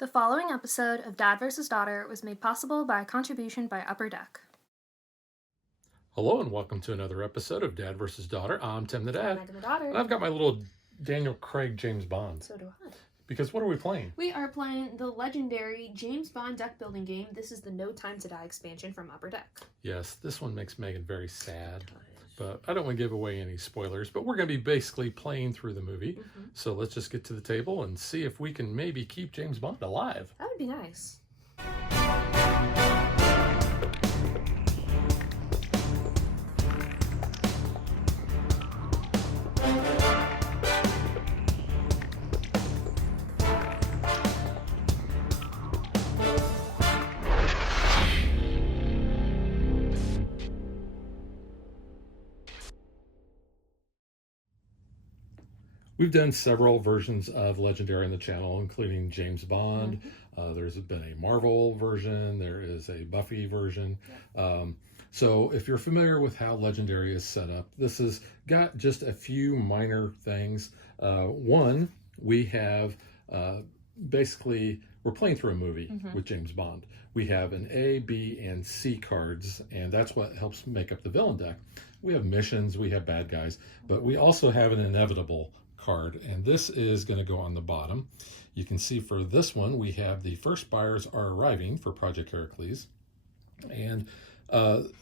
The following episode of Dad vs. Daughter was made possible by a contribution by Upper Deck. Hello and welcome to another episode of Dad vs. Daughter. I'm Tim the Dad. Megan the Daughter. And I've got my little Daniel Craig James Bond. So do I. Because what are we playing? We are playing the legendary James Bond deck building game. This is the No Time to Die expansion from Upper Deck. Yes, this one makes Megan very sad. But I don't want to give away any spoilers, but we're going to be basically playing through the movie. So let's just get to the table and see if we can maybe keep James Bond alive. That would be nice. We've done several versions of Legendary on the channel, including James Bond. There's been a Marvel version. There is a Buffy version. So if you're familiar with how Legendary is set up, this has got just a few minor things. One, we have basically, we're playing through a movie with James Bond. We have an A, B, and C cards, and that's what helps make up the villain deck. We have missions, we have bad guys, but we also have an inevitable card, and this is going to go on the bottom. You can see for this one, we have the first buyers are arriving for Project Heracles, and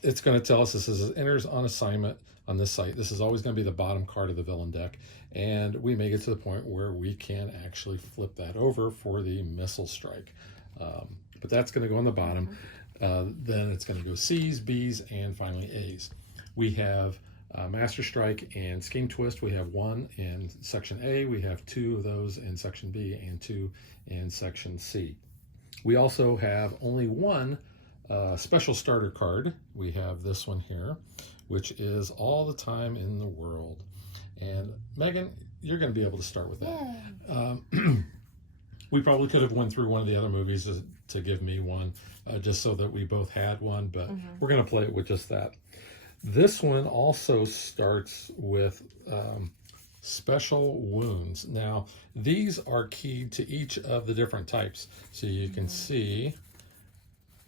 it's going to tell us this is enters on assignment on this site. This is always going to be the bottom card of the villain deck, and we may get to the point where we can actually flip that over for the missile strike. But that's going to go on the bottom. Then it's going to go C's, B's, and finally A's. We have Master Strike and Scheme Twist. We have one in Section A. We have two of those in Section B and two in Section C. We also have only one special starter card. We have this one here, which is All the Time in the World. And Megan, you're going to be able to start with that. We probably could have went through one of the other movies to give me one, just so that we both had one, but we're going to play it with just that. This one also starts with special wounds. Now, these are keyed to each of the different types. So you can see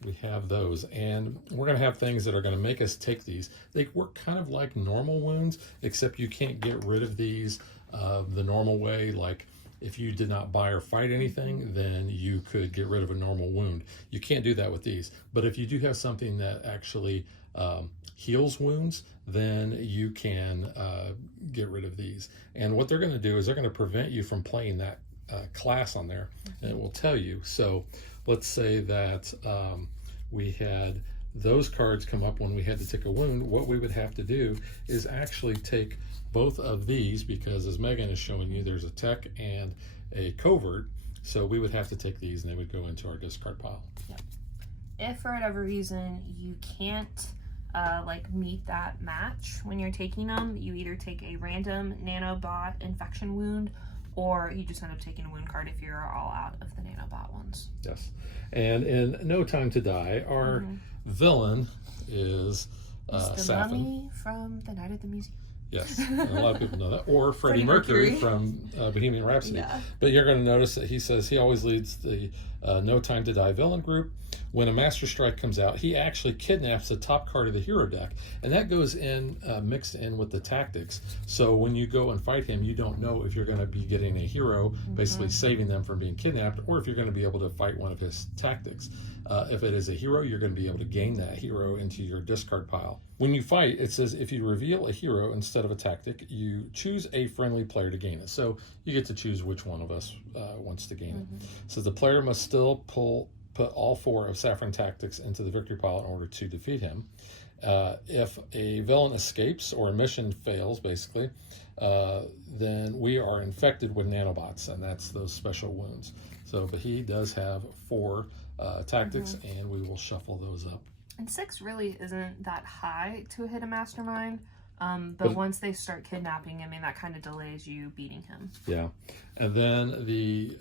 we have those, and we're going to have things that are going to make us take these. They work kind of like normal wounds, except you can't get rid of these the normal way. Like if you did not buy or fight anything, then you could get rid of a normal wound. You can't do that with these. But if you do have something that actually heals wounds, then you can get rid of these. And what they're going to do is they're going to prevent you from playing that class on there, and it will tell you. So let's say that we had those cards come up when we had to take a wound. What we would have to do is actually take both of these, because as Megan is showing you, there's a tech and a covert. So we would have to take these and they would go into our discard pile. Yep. If for whatever reason you can't meet that match when you're taking them, you either take a random nanobot infection wound, or you just end up taking a wound card if you're all out of the nanobot ones. Yes. And in No Time to Die, our villain is the mummy from The Night at the Museum. Yes, and a lot of people know that. Or Freddie Mercury from Bohemian Rhapsody. Yeah. But you're going to notice that he says he always leads the No Time to Die villain group. When a Master Strike comes out, he actually kidnaps the top card of the hero deck. And that goes in, mixed in with the tactics. So when you go and fight him, you don't know if you're going to be getting a hero, basically saving them from being kidnapped, or if you're going to be able to fight one of his tactics. If it is a hero, you're going to be able to gain that hero into your discard pile. When you fight, it says if you reveal a hero instead of a tactic, you choose a friendly player to gain it. So you get to choose which one of us wants to gain it. So the player must still put all four of Saffron tactics into the victory pile in order to defeat him. If a villain escapes or a mission fails, basically, then we are infected with nanobots, and that's those special wounds. So, but he does have four tactics, and we will shuffle those up. And 6 really isn't that high to hit a mastermind, but once they start kidnapping him, that kind of delays you beating him. Yeah, and then the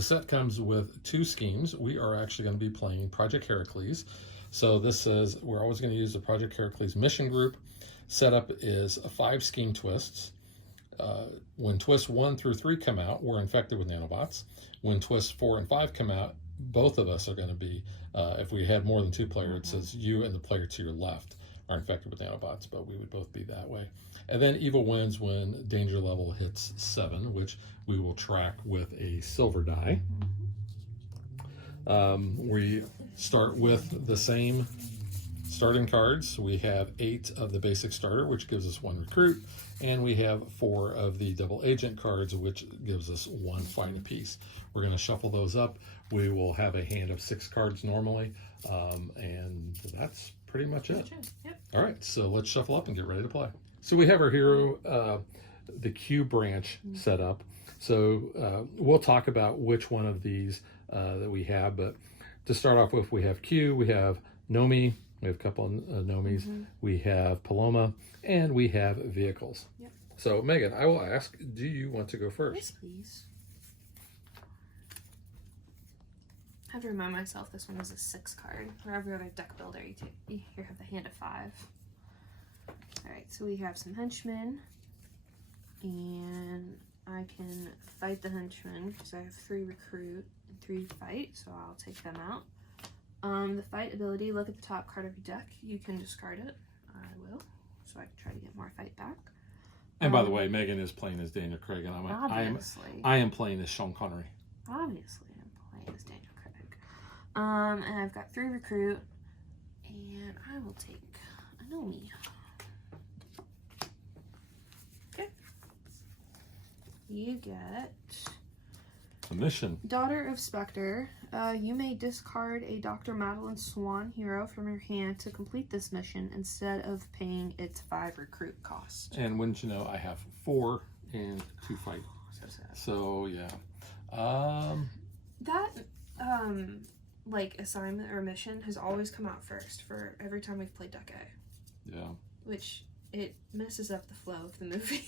set comes with 2 schemes. We are actually going to be playing Project Heracles. So this says we're always going to use the Project Heracles mission group. Setup is 5 scheme twists. when twists 1 through 3 come out, we're infected with nanobots. When twists 4 and 5 come out, both of us are going to be, if we had more than 2 players, it says you and the player to your left are infected with nanobots, but we would both be that way. And then evil wins when danger level hits 7, which we will track with a silver die. We start with the same starting cards. We have 8 of the basic starter, which gives us 1 recruit, and we have 4 of the double agent cards, which gives us 1 fight apiece. We're going to shuffle those up. We will have a hand of 6 cards normally, and that's pretty much it. Yep. All right, so let's shuffle up and get ready to play. So we have our hero, the Q branch set up. So we'll talk about which one of these that we have, but to start off with, we have Q, we have Nomi, we have a couple of Nomis, we have Paloma, and we have vehicles. Yep. So Megan, I will ask, do you want to go first? Yes, please. I have to remind myself this one is a 6 card. For every other deck builder, you have the hand of 5. Alright, so we have some henchmen, and I can fight the henchmen because I have 3 recruit and 3 fight, so I'll take them out. The fight ability, look at the top card of your deck. You can discard it. I will, so I can try to get more fight back. And by the way, Megan is playing as Daniel Craig, and I am playing as Sean Connery. Obviously, I'm playing as Daniel Craig. And I've got 3 recruit, and I will take a Nomi. Okay. You get A mission. Daughter of Spectre. You may discard a Dr. Madeline Swan hero from your hand to complete this mission instead of paying its 5 recruit cost. And wouldn't you know, I have 4 and 2 fight. So sad. So yeah. That like assignment or mission has always come out first for every time we've played Deck A. Yeah. Which it messes up the flow of the movie.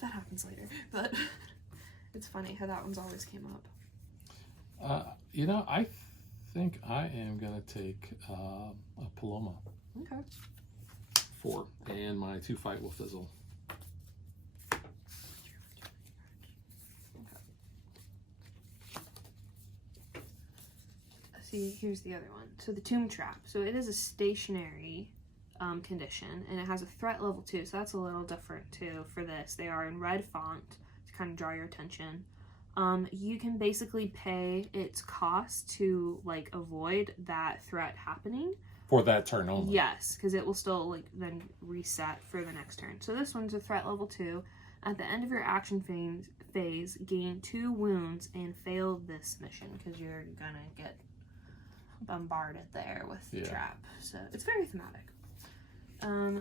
That happens later, but it's funny how that one's always came up. You know, I think I am gonna take a Paloma. Okay. 4, and my 2 fight will fizzle. See, here's the other one. So the Tomb Trap. So it is a stationary condition, and it has a threat level 2. So that's a little different too for this. They are in red font to kind of draw your attention. You can basically pay its cost to like avoid that threat happening. For that turn only. Yes, because it will still like then reset for the next turn. So this one's a threat level 2. At the end of your action phase, gain 2 wounds and fail this mission because you're gonna get bombarded there with the trap. So it's very thematic.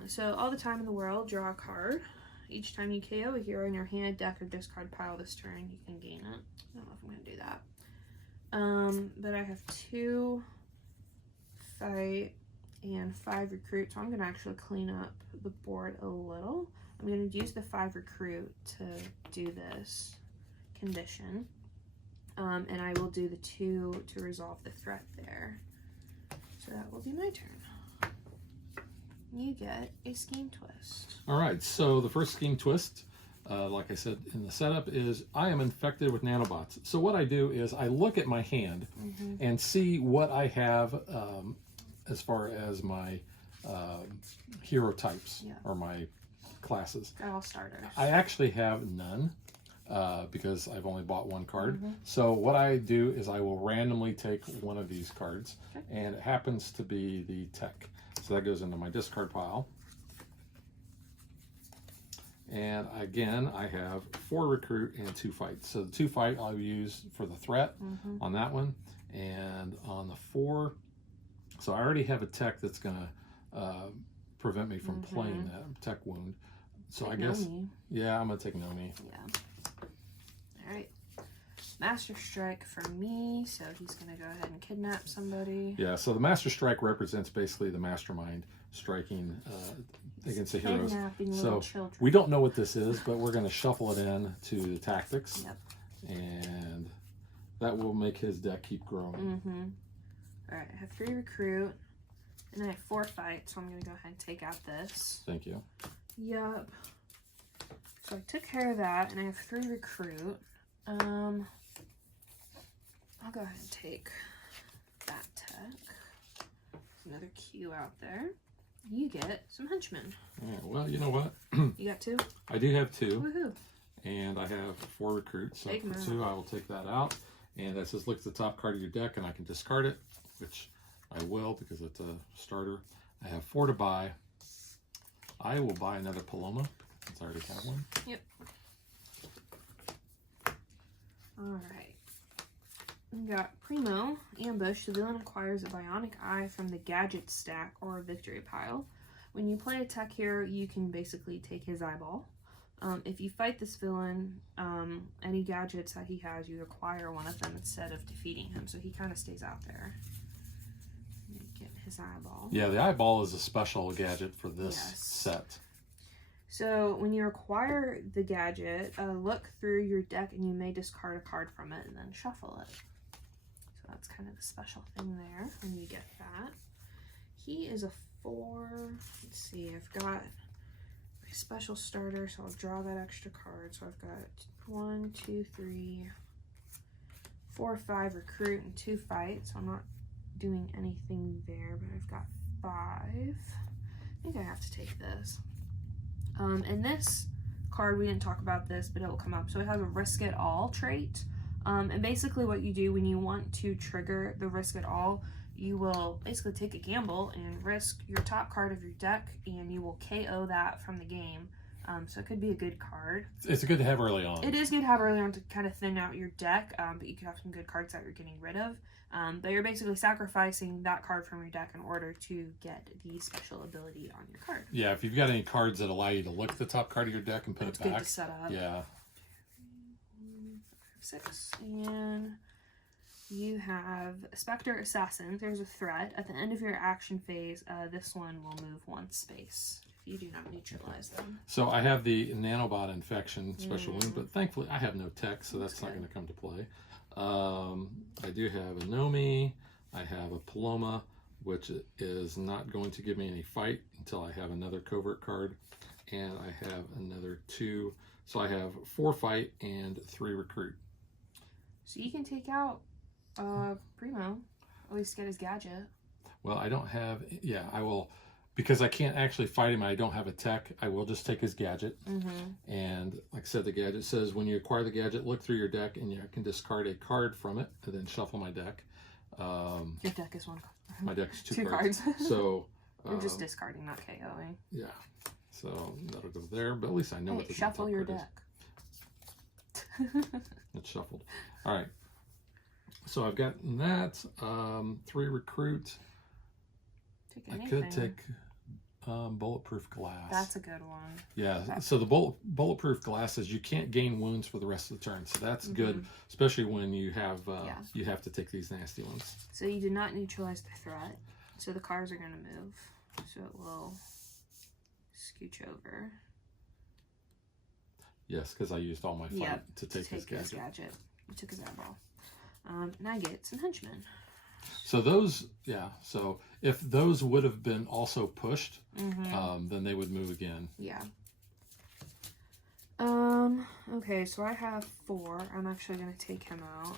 So all the time in the world, draw a card. Each time you KO a hero in your hand, deck, or discard pile this turn, you can gain it. I don't know if I'm going to do that. But I have 2 fight and 5 recruit, so I'm going to actually clean up the board a little. I'm going to use the 5 recruit to do this condition. And I will do the 2 to resolve the threat there. So that will be my turn. You get a scheme twist. All right, so the first scheme twist, like I said in the setup, is I am infected with nanobots. So what I do is I look at my hand and see what I have as far as my hero types or my classes. They're all starters. I actually have none because I've only bought 1 card. So what I do is I will randomly take one of these cards, and it happens to be the tech. So that goes into my discard pile. And again, I have 4 recruit and 2 fight. So the 2 fight I'll use for the threat on that one. And on the 4, so I already have a tech that's gonna prevent me from playing that tech wound. So I guess, yeah, I'm gonna take Nomi. Yeah. All right. Master Strike for me, so he's gonna go ahead and kidnap somebody. Yeah, so the Master Strike represents basically the mastermind striking against the heroes. Kidnapping so little children. We don't know what this is, but we're going to shuffle it in to the tactics. Yep. And that will make his deck keep growing. All right, I have 3 recruit, and I have 4 fight, so I'm going to go ahead and take out this. Thank you. Yup. So I took care of that, and I have 3 recruit. I'll go ahead and take that tech. There's another Q out there. You get some henchmen. Yeah, well, you know what? You got 2? I do have 2. Woohoo. And I have 4 recruits. So Big for 2, I will take that out. And that says look at the top card of your deck, and I can discard it, which I will because it's a starter. I have 4 to buy. I will buy another Paloma since I already have one. Yep. Alright. We got Primo, Ambush. The villain acquires a Bionic Eye from the Gadget stack or Victory pile. When you play a tech here, you can basically take his eyeball. If you fight this villain, any gadgets that he has, you acquire one of them instead of defeating him. So he kind of stays out there. Get his eyeball. Yeah, the eyeball is a special gadget for this set. So when you acquire the gadget, look through your deck and you may discard a card from it and then shuffle it. So that's kind of the special thing there when you get that. He is a 4. Let's see, I've got my special starter, so I'll draw that extra card. So I've got 1, 2, 3, 4, 5 recruit and 2 fight. So I'm not doing anything there, but I've got 5. I think I have to take this. And this card, we didn't talk about this, but it'll come up. So it has a risk it all trait. And basically what you do when you want to trigger the risk it all, you will basically take a gamble and risk your top card of your deck, and you will KO that from the game. So it could be a good card. It's good to have early on. It is good to have early on to kind of thin out your deck, but you could have some good cards that you're getting rid of. But you're basically sacrificing that card from your deck in order to get the special ability on your card. Yeah, if you've got any cards that allow you to look at the top card of your deck and put it back. Good to set up. Yeah. 6. And you have Spectre Assassin. There's a threat. At the end of your action phase, this one will move 1 space if you do not neutralize them. So I have the Nanobot Infection special wound, but thankfully I have no tech, so that's not going to come to play. I do have a Nomi. I have a Paloma, which is not going to give me any fight until I have another covert card. And I have another 2. So I have 4 fight and 3 recruit. So you can take out Primo, at least get his gadget. Well, I don't have, yeah, I will, because I can't actually fight him, I don't have a tech, I will just take his gadget. And like I said, the gadget says when you acquire the gadget, look through your deck and you can discard a card from it and then shuffle my deck. Your deck is 1 card. My deck's 2 cards. So you're just discarding, not KOing. Yeah. So that'll go there, but at least I know what the shuffle your deck. It's shuffled. All right. So I've got that. 3 recruit. Take I could take bulletproof glass. That's a good one. Yeah. So the bulletproof glass says you can't gain wounds for the rest of the turn. So that's good, especially when you have you have to take these nasty ones. So you did not neutralize the threat. So the cards are going to move. So it will scooch over. Yes, because I used all my fight to take his gadget. You took his eyeball. And I get some henchmen. So those, yeah. So if those would have been also pushed, then they would move again. Yeah. Okay, so I have 4. I'm actually going to take him out.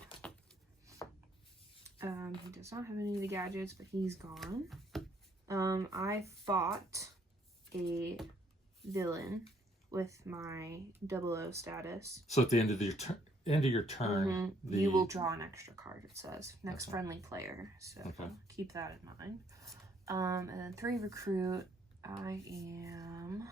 He does not have any of the gadgets, but he's gone. I fought a villain with my 00 status. So at the end of your turn, you will draw an extra card. It says next friendly player. So keep that in mind. And then 3 recruit. I'm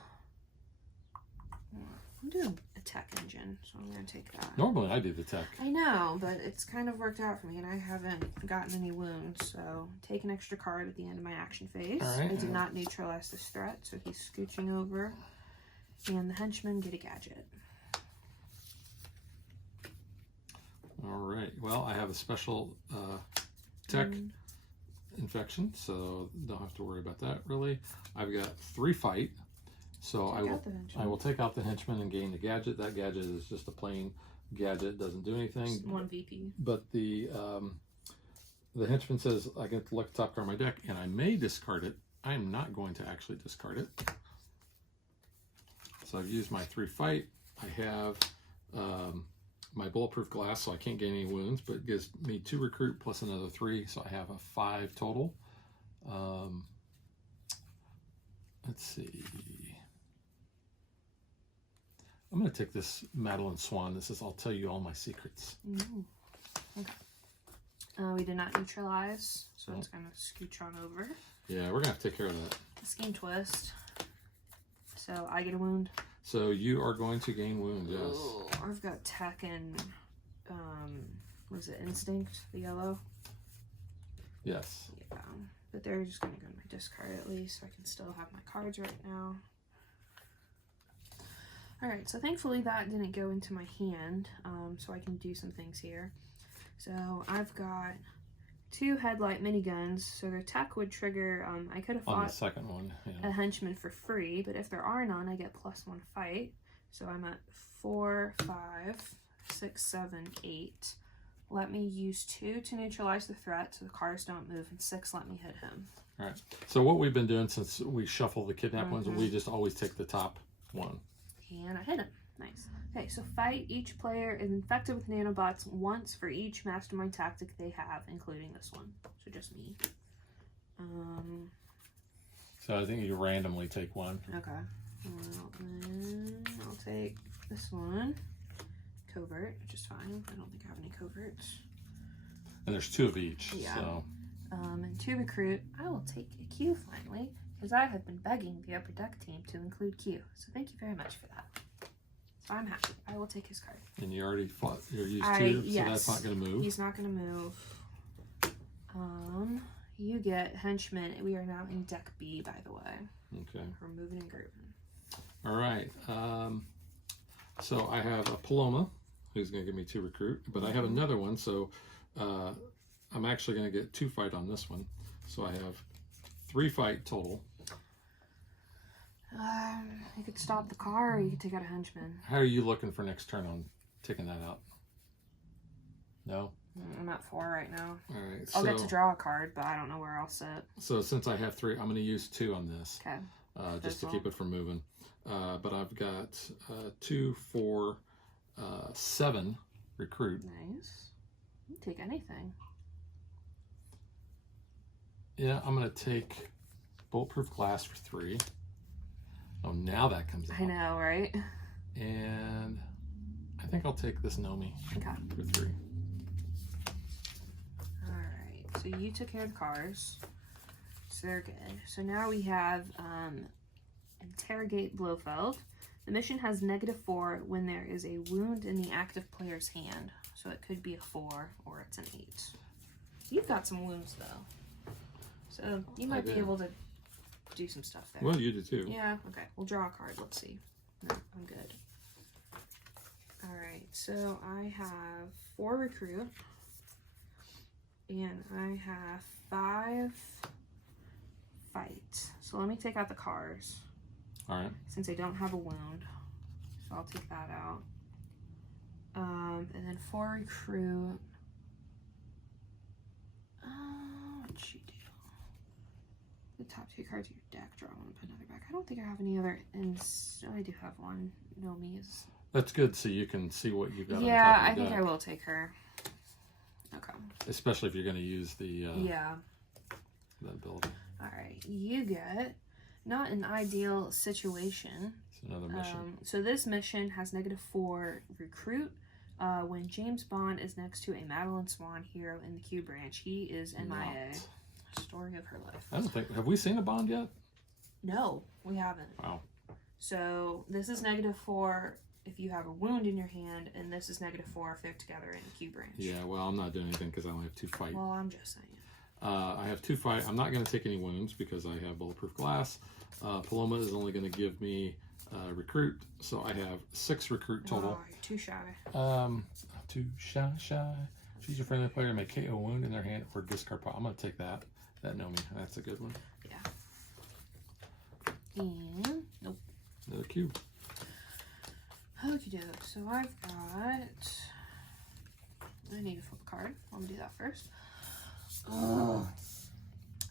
doing a tech engine, so I'm going to take that. Normally I do the tech. I know, but it's kind of worked out for me, and I haven't gotten any wounds, so take an extra card at the end of my action phase. Right. I did not neutralize this threat, so he's scooching over. And the henchmen get a gadget. All right. Well, I have a special tech infection, so don't have to worry about that, really. I've got 3 fight. So I will take out the henchman and gain the gadget. That gadget is just a plain gadget, doesn't do anything. Just 1 VP. But the henchman says I get to look at the top card of my deck, and I may discard it. I am not going to actually discard it. So I've used my 3 fight, I have my bulletproof glass, so I can't gain any wounds, but it gives me 2 recruit plus another 3, so I have a 5 total. Let's see. I'm going to take this Madeline Swan. This is, I'll tell you all my secrets. Ooh. Okay. We did not neutralize, so it's going to scooch on over. Yeah, we're going to have to take care of that. Scheme twist. So I get a wound. So you are going to gain wounds, yes. Ooh, I've got tech and, was it Instinct, the yellow? Yes. Yeah, but they're just going to go to my discard at least, so I can still have my cards right now. Alright, so thankfully that didn't go into my hand, so I can do some things here. So I've got 2 headlight miniguns, so their tech would trigger, I could have On fought the second one, yeah. a henchman for free, but if there are none, I get +1 fight. So I'm at 4, 5, 6, 7, 8. Let me use 2 to neutralize the threat so the cars don't move, and 6 let me hit him. All right. So what we've been doing since we shuffle the kidnap ones, we just always take the top one. And I hit him. Nice. Okay, so fight. Each player is infected with nanobots once for each mastermind tactic they have, including this one. So just me. So I think you randomly take one. Okay. Well, then I'll take this one. Covert, which is fine. I don't think I have any coverts. And there's 2 of each. Yeah. So. And to recruit, I will take a Q finally, because I have been begging the upper deck team to include Q. So thank you very much for that. So I'm happy. I will take his card. And you already fought. You used 2, so that's not going to move. He's not going to move. You get henchman. We are now in deck B, by the way. Okay. We're moving and grooving. All right. So I have a Paloma, who's going to give me 2 recruit, but I have another one, so I'm actually going to get 2 fight on this one. So I have 3 fight total. You could stop the car, or you could take out a henchman. How are you looking for next turn on taking that out? No? I'm at 4 right now. All right. I'll get to draw a card, but I don't know where I'll sit. So since I have 3, I'm going to use 2 on this. Okay. Just to keep it from moving. But I've got 2, 4, 7 recruit. Nice. You can take anything. Yeah, I'm going to take bulletproof glass for 3. Oh, now that comes out. I know, right? And I think I'll take this Nomi for 3. Alright, so you took care of the cars. So they're good. So now we have Interrogate Blofeld. The mission has -4 when there is a wound in the active player's hand. So it could be a 4 or it's an 8. You've got some wounds though. So you might be able to do some stuff there. Well, you do too. Yeah, okay. We'll draw a card. Let's see. No, I'm good. Alright, so I have 4 recruit. And I have 5 fight. So let me take out the cars. Alright. Since I don't have a wound. So I'll take that out. And then 4 recruit. What'd you do? The top 2 cards of your deck, draw one and put another back. I don't think I have any other, and I do have one. Nomi is. That's good, so you can see what you've got. Yeah, on top of I think deck. I will take her. Okay. Especially if you're going to use the that ability. All right, you get not an ideal situation. It's another mission. So this mission has -4 recruit. When James Bond is next to a Madeline Swan hero in the Q branch, he is MIA. Story of her life. I don't think. Have we seen a Bond yet? No, we haven't. Wow. So this is -4 if you have a wound in your hand, and this is -4 if they're together in the Q branch. Yeah, well, I'm not doing anything because I only have 2 fight. Well, I'm just saying. I have 2 fight. I'm not going to take any wounds because I have bulletproof glass. Paloma is only going to give me recruit, so I have 6 recruit total. Oh, you're too shy. Too shy. Choose your friendly player to make KO wound in their hand or discard pile. I'm going to take that. That Nomi. That's a good one. Yeah. And nope. Another cube. Okie doke. So I've got. I need to flip a card. Let me do that first. Oh,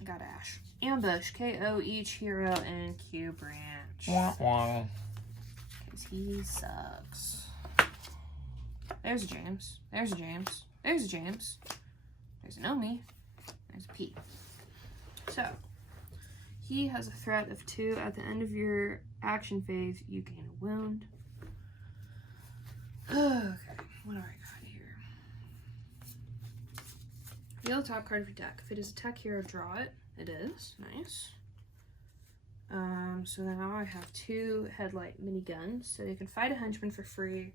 I got Ash. Ambush. KO each hero in Q branch. Wah, wah. Okay, because he sucks. There's a James. There's a James. There's a James. There's an Omi. There's a P. So, he has a threat of 2. At the end of your action phase, you gain a wound. Okay, what do I got here? Deal the top card of your deck. If it is a tech hero, draw it. It is. Nice. So now I have 2 headlight miniguns. So you can fight a henchman for free.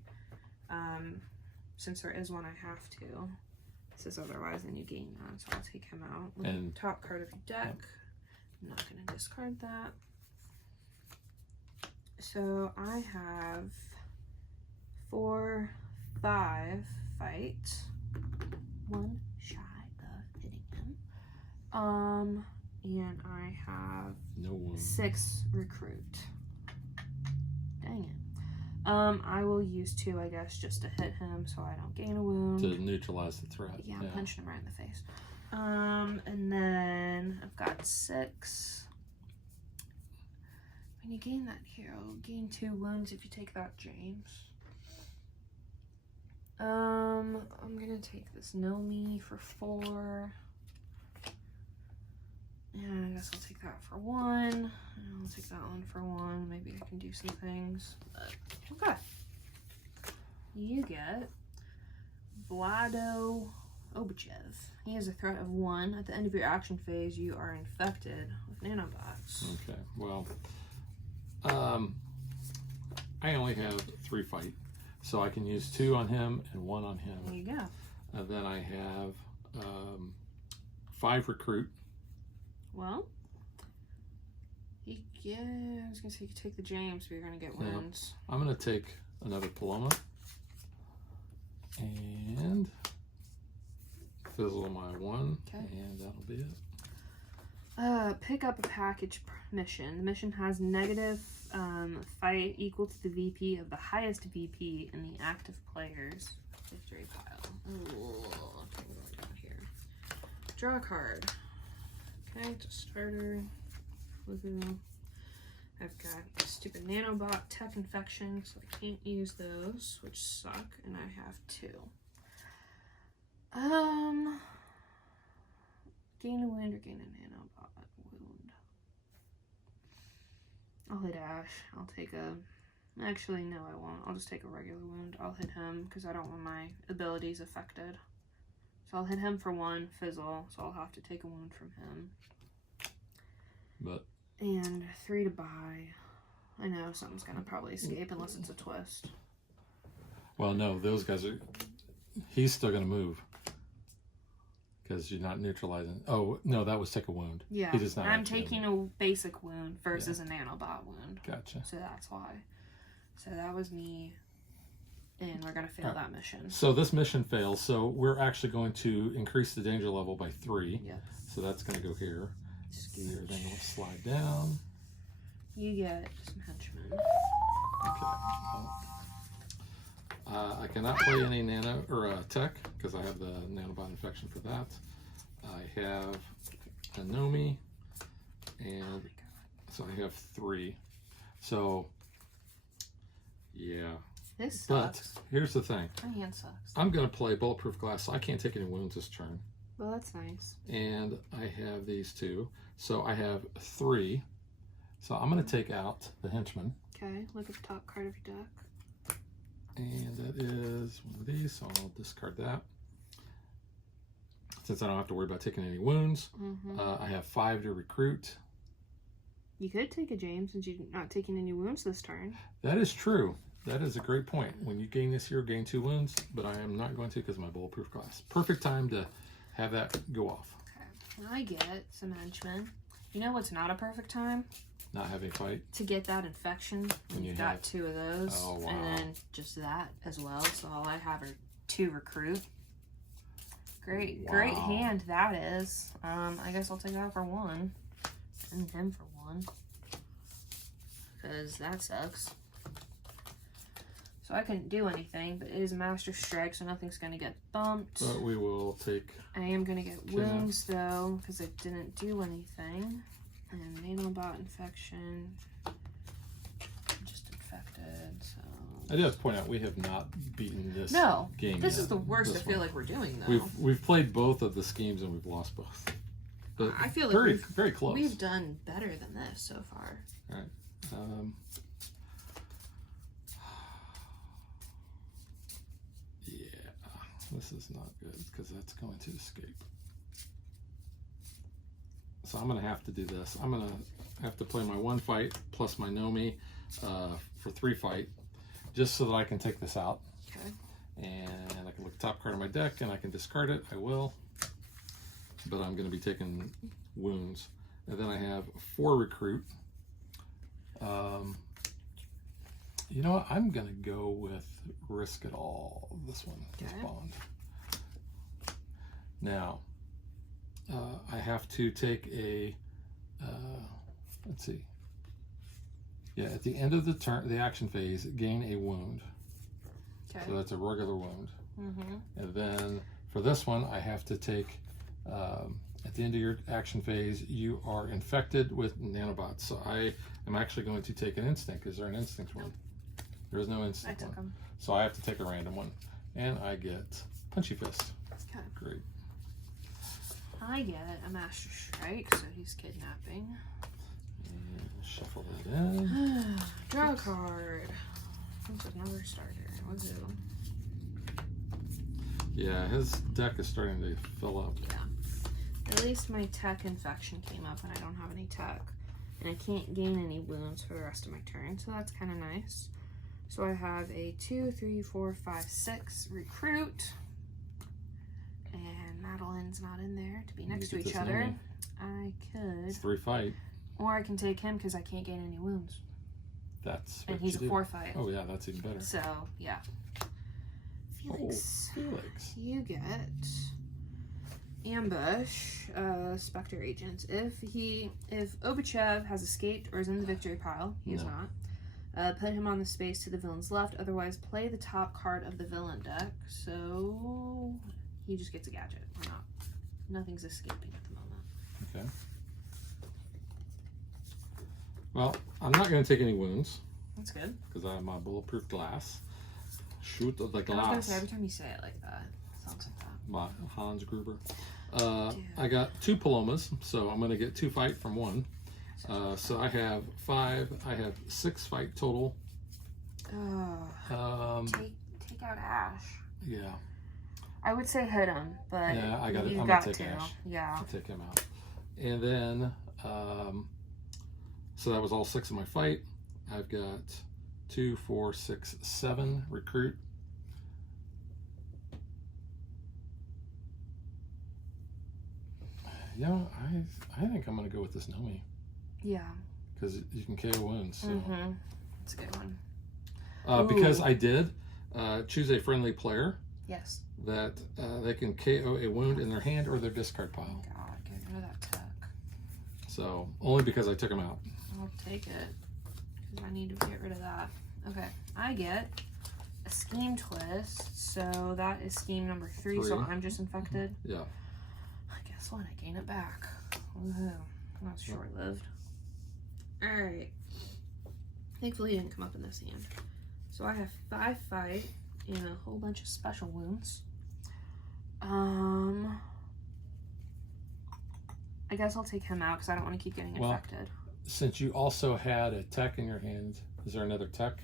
Since there is one, I have to. It says otherwise, then you gain that. So I'll take him out. And top card of your deck. I'm not going to discard that. So I have 4, 5 fight. 1 shy of hitting him. And I have 6 recruit. Dang it. I will use 2, I guess, just to hit him so I don't gain a wound. To neutralize the threat. Yeah, I'm punching him right in the face. And then I've got 6. When you gain that hero, gain 2 wounds if you take that James. I'm gonna take this Nomi for 4. Yeah, I guess I'll take that for 1. And I'll take that one for 1. Maybe I can do some things. But okay. You get Vlado Obachev. He has a threat of 1. At the end of your action phase, you are infected with nanobots. Okay, well, I only have 3 fight, so I can use 2 on him and 1 on him. There you go. And then I have 5 recruit. Well, I was gonna say you could take the James, but you're gonna get wounds. Yeah. I'm gonna take another Paloma and fizzle my 1, and that'll be it. Pick up a package mission. The mission has negative fight equal to the VP of the highest VP in the active player's victory pile. Ooh, okay, what do I got here? Draw a card. Okay, it's a starter. I've got a stupid nanobot tech infection, so I can't use those, which suck, and I have 2. Gain a wound or gain a nanobot wound. I'll hit Ash. I'll take a... Actually, no, I won't. I'll just take a regular wound. I'll hit him because I don't want my abilities affected. So I'll hit him for 1, fizzle, so I'll have to take a wound from him. But... And 3 to buy. I know something's gonna probably escape unless it's a twist. Well, no, those guys are... He's still gonna move. Because you're not neutralizing... Oh, no, that was take a wound. Yeah, he does not I'm taking a basic wound versus a nanobot wound. Gotcha. So that's why. So that was me. And we're gonna fail that mission. So this mission fails, so we're actually going to increase the danger level by 3. Yes. So that's gonna go here. Everything will slide down. You get some henchmen. Okay. I cannot play any nano or tech because I have the nanobot infection for that. I have a Nomi, and so I have 3. So yeah. This sucks. But here's the thing. My hand sucks. I'm gonna play bulletproof glass, so I can't take any wounds this turn. Well, that's nice. And I have these 2. So I have 3. So I'm going to take out the henchman. Okay, look at the top card of your deck. And that is one of these, so I'll discard that. Since I don't have to worry about taking any wounds. I have 5 to recruit. You could take a James since you're not taking any wounds this turn. That is true. That is a great point. When you gain this here, gain 2 wounds, but I am not going to because of my bulletproof glass. Perfect time to have that go off. Okay, I get some henchmen. You know what's not a perfect time? Not having a fight. To get that infection. When you got 2 of those. Oh, wow. And then just that as well. So all I have are 2 recruit. Great, great hand that is. I guess I'll take that for 1. And him for 1. Because that sucks. So I couldn't do anything, but it is Master Strike, so nothing's going to get bumped. But we will take... I am going to get wounds, though, because it didn't do anything. And nanobot infection. I'm just infected, so... I do have to point out we have not beaten this game this yet. is the worst This I feel one. like we're doing, though. We've played both of the schemes and we've lost both. But I feel like very close. We've done better than this so far. All right. Yeah, this is not good because that's going to escape. So I'm going to have to do this. I'm going to have to play my 1 fight plus my Nomi for 3 fight, just so that I can take this out. Okay. And I can look at the top card of my deck and I can discard it. I will. But I'm going to be taking wounds. And then I have 4 recruit. You know what? I'm going to go with risk it all. This one, this bond. Now, I have to take a, let's see. Yeah, at the end of the turn, the action phase, gain a wound. Okay. So that's a regular wound. Mm-hmm. And then for this one, I have to take, at the end of your action phase, you are infected with nanobots. So I am actually going to take an instinct. Is there an instinct one? There is no instinct one. them. So I have to take a random one. And I get Punchy Fist. Okay. Great. I get a Master Strike, so he's kidnapping. And shuffle it in. Draw a card. That's another starter. Woohoo. Yeah, his deck is starting to fill up. Yeah. At least my tech infection came up and I don't have any tech. And I can't gain any wounds for the rest of my turn, so that's kind of nice. So I have a 2, 3, 4, 5, 6 recruit. And Madeline's not in there to be next to each other. I could. It's 3 fight. Or I can take him because I can't gain any wounds. That's And he's a 4 fight. Oh yeah, that's even better. So, yeah. Felix. Oh, Felix. You get ambush, Spectre agents. If Obachev has escaped or is in the victory pile, he is not. Put him on the space to the villain's left. Otherwise, play the top card of the villain deck. So he just gets a gadget. Nothing's escaping at the moment. Okay. Well, I'm not going to take any wounds. That's good. Because I have my bulletproof glass. Shoot the I was glass. gonna say, every time you say it like that, it sounds like that. By Hans Gruber. I got 2 Palomas, so I'm going to get 2 fight from 1. So I have 5. I have 6 fight total. Take out Ash. Yeah. I would say hit him, but Yeah, I got it. you I'm got going to take to. Ash. Yeah. I'll take him out. And then, so that was all 6 of my fight. I've got 2, 4, 6, 7 recruit. Yeah, I think I'm going to go with this Nomi. Yeah. Because you can KO wounds. So. Mm-hmm. That's a good one. Because I did choose a friendly player Yes. that they can KO a wound in their hand or their discard pile. Oh God, get rid of that tech. So, only because I took them out. I'll take it. Because I need to get rid of that. Okay. I get a scheme twist. So that is scheme number 3. So I'm just infected. Yeah. Guess what? I gain it back. Woohoo. That's short-lived. Alright. Thankfully, it didn't come up in this hand. So I have 5 fight and a whole bunch of special wounds. I guess I'll take him out because I don't want to keep getting infected. Since you also had a tech in your hand, is there another tech?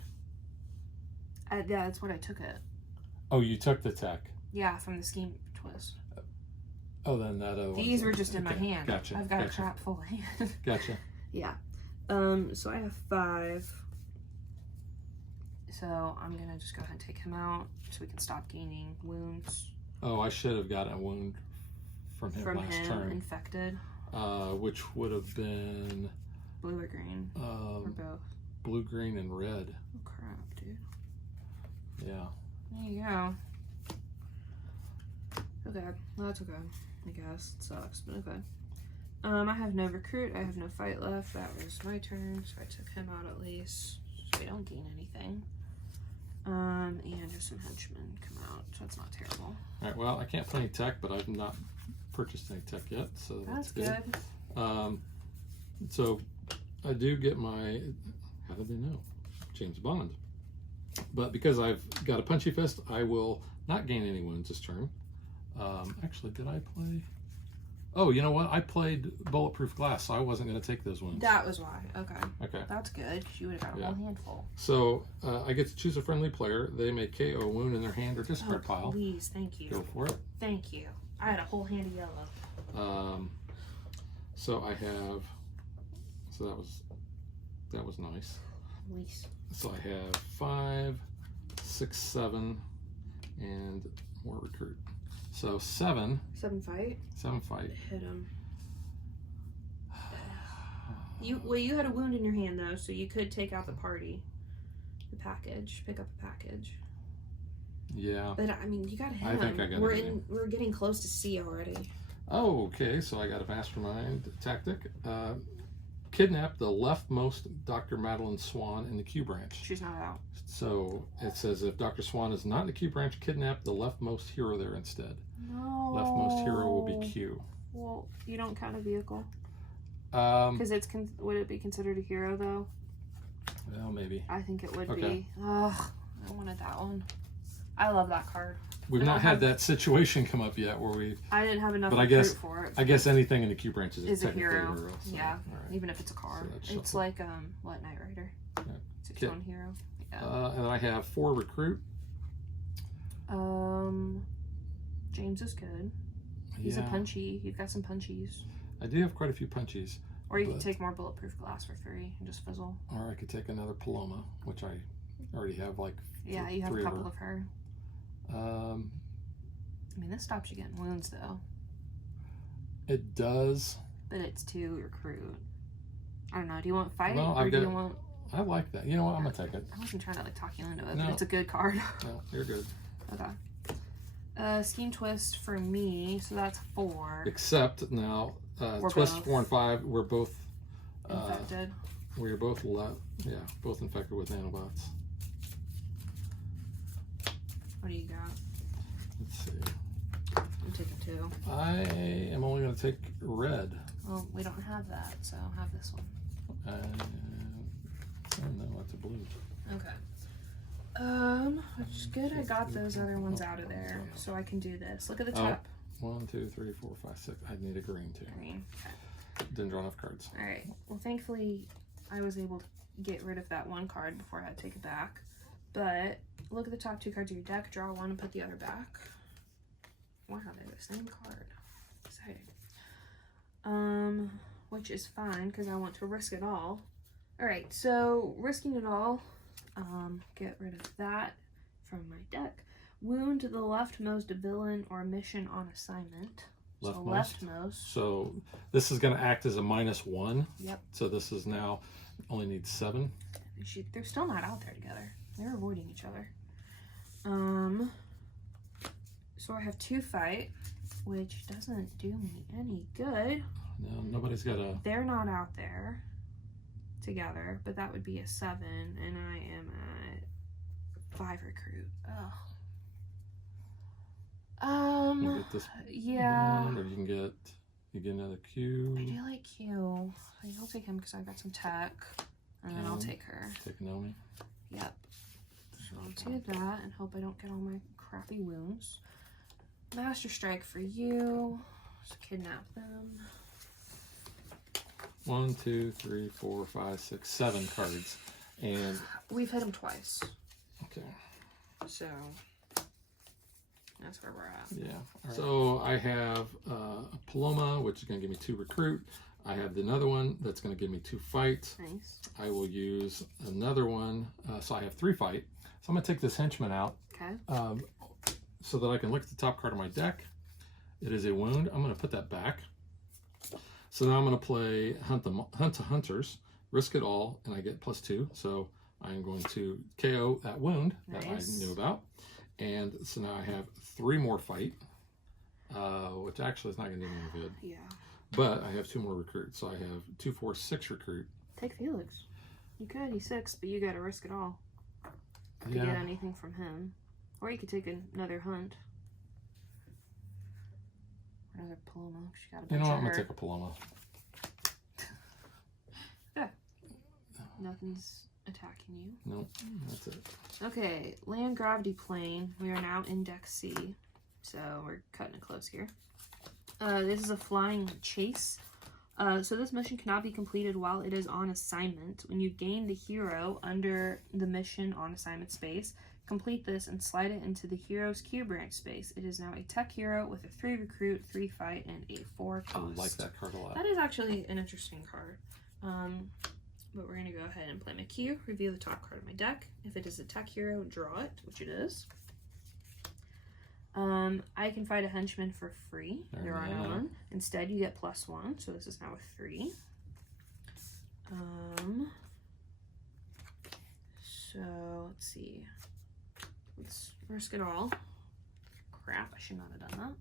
Yeah, that's what I took it. Oh, you took the tech. Yeah, from the scheme twist. Oh, then that other one. These were just in my hand. Gotcha. I've got a crap full hand. Gotcha. Yeah. So I have 5. So I'm gonna just go ahead and take him out so we can stop gaining wounds. Oh, I should have gotten a wound from him last turn. Infected. Which would have been Blue or green. Or both. blue, green, and red. Oh crap, dude. Yeah. There you go. Okay, well that's okay. I guess it sucks, but okay. I have no recruit. I have no fight left. That was my turn, so I took him out at least, so I don't gain anything. And just some henchmen come out, so that's not terrible. All right. Well, I can't play any tech, but I've not purchased any tech yet, so that's good. So I do get my. How did they know? James Bond. But because I've got a punchy fist, I will not gain any wounds this turn. Actually, did I play? Oh, you know what? I played bulletproof glass, so I wasn't going to take those wounds. That was why. Okay. Okay. That's good. You would have got a whole handful. So I get to choose a friendly player. They may KO a wound in their hand or discard pile. Please, thank you. Go for it. Thank you. I had a whole hand of yellow. So I have. So that was nice. Nice. So I have 5, 6, 7, and more recruit. So 7. 7 fight. 7 fight. Hit him. You had a wound in your hand though, so you could take out the party, the package, pick up a package. Yeah. But I mean, you gotta hit him. I think I gotta hit him. We're getting close to C already. Oh, okay. So I got a mastermind tactic. Kidnap the leftmost Dr. Madeline Swan in the Q branch. She's not out. So it says if Dr. Swan is not in the Q branch, kidnap the leftmost hero there instead. No. Leftmost hero will be Q. Well, you don't count a vehicle. Because would it be considered a hero though? Well, maybe. I think it would be. Ugh, I wanted that one. I love that card. We've not had that situation come up yet where we. I didn't have enough for it. I guess anything in the Q branch is a hero. So, yeah, right. Even if it's a card. So it's like what, Knight Rider? Yeah. It's its own hero. Yeah. And I have 4 recruit. James is good. He's a punchy. You've got some punchies. I do have quite a few punchies. Or you could take more bulletproof glass for 3 and just fizzle. Or I could take another Paloma, which I already have like. Yeah, you have a couple of her. I mean, this stops you getting wounds, though. It does. But it's 2 recruit. I don't know. Do you want fight or do you want... I like that. You know what? I'm going to take it. I wasn't trying to talk you into it, but it's a good card. No, you're good. Okay. Scheme Twist for me, so that's 4. Except now, Twist 4 and 5, we're both... infected. We're both both infected with nanobots. What do you got? Let's see. I'm taking 2. I am only going to take red. Well, we don't have that, so I'll have this one. Oh no, that's a blue. Okay. Which is good. I got those other ones out of there, so I can do this. Look at the top. 1, 2, 3, 4, 5, 6. I need a green too. Green. Okay. Didn't draw enough cards. All right. Well, thankfully, I was able to get rid of that one card before I had to take it back. But look at the top 2 cards of your deck. Draw 1 and put the other back. Wow, they're the same card. Exciting. Which is fine because I want to risk it all. All right, so risking it all. Get rid of that from my deck. Wound the leftmost villain or mission on assignment. Leftmost. So leftmost. So this is going to act as a -1. Yep. So this is now only needs 7. They're still not out there together. They're avoiding each other. So I have 2 fight, which doesn't do me any good. No, nobody's got a... They're not out there together, but that would be a 7, and I am at 5 recruit. You get this yeah. One, or you get another Q. I do like Q. I'll take him because I've got some tech, and then I'll take her. Take Nomi. Yep. So I'll do that and hope I don't get all my crappy wounds. Master Strike for you. Just kidnap them. 1, 2, 3, 4, 5, 6, 7 cards, and we've hit them twice. Okay. So that's where we're at. Yeah. Right. So I have a Paloma, which is going to give me 2 recruit. I have another one that's going to give me 2 fight. Nice. I will use another one, so I have 3 fight. So I'm going to take this henchman out. Okay. So that I can look at the top card of my deck. It is a wound. I'm going to put that back. So now I'm going to play Hunt to Hunters, risk it all, and I get +2. So I'm going to KO that wound that I knew about. And so now I have 3 more fight, which actually is not going to do me any good. Yeah. But I have 2 more recruits. So I have 2, 4, 6 recruit. Take Felix. You could. He's 6, but you got to risk it all to get anything from him. Or you could take another Hunt. Another Paloma. She got a bunch You know what? of I'm going her. to take a Paloma. Yeah. Nothing's attached. attacking you. Nope, that's it. Okay, land gravity plane. We are now in deck C, so we're cutting it close here. This is a flying chase. So this mission cannot be completed while it is on assignment. When you gain the hero under the mission on assignment space, complete this and slide it into the hero's Q branch space. It is now a tech hero with a 3 recruit, 3 fight, and a 4 cost. I like that card a lot. That is actually an interesting card. But we're going to go ahead and play my Q, reveal the top card of my deck. If it is a tech hero, draw it, which it is. I can fight a henchman for free. There are none. Instead, you get +1, so this is now a 3. So, let's see. Let's risk it all. Crap, I should not have done that.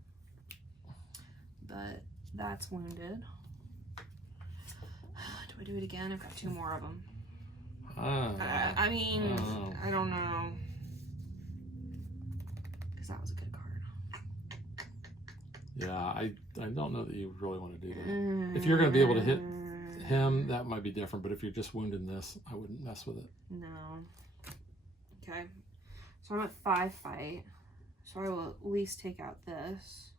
But that's wounded. Do I do it again? I've got 2 more of them. I mean, I don't know. Because that was a good card. Yeah, I don't know that you really want to do that. If you're going to be able to hit him, that might be different. But if you're just wounding this, I wouldn't mess with it. No. Okay. So I'm at 5 fight. So I will at least take out this.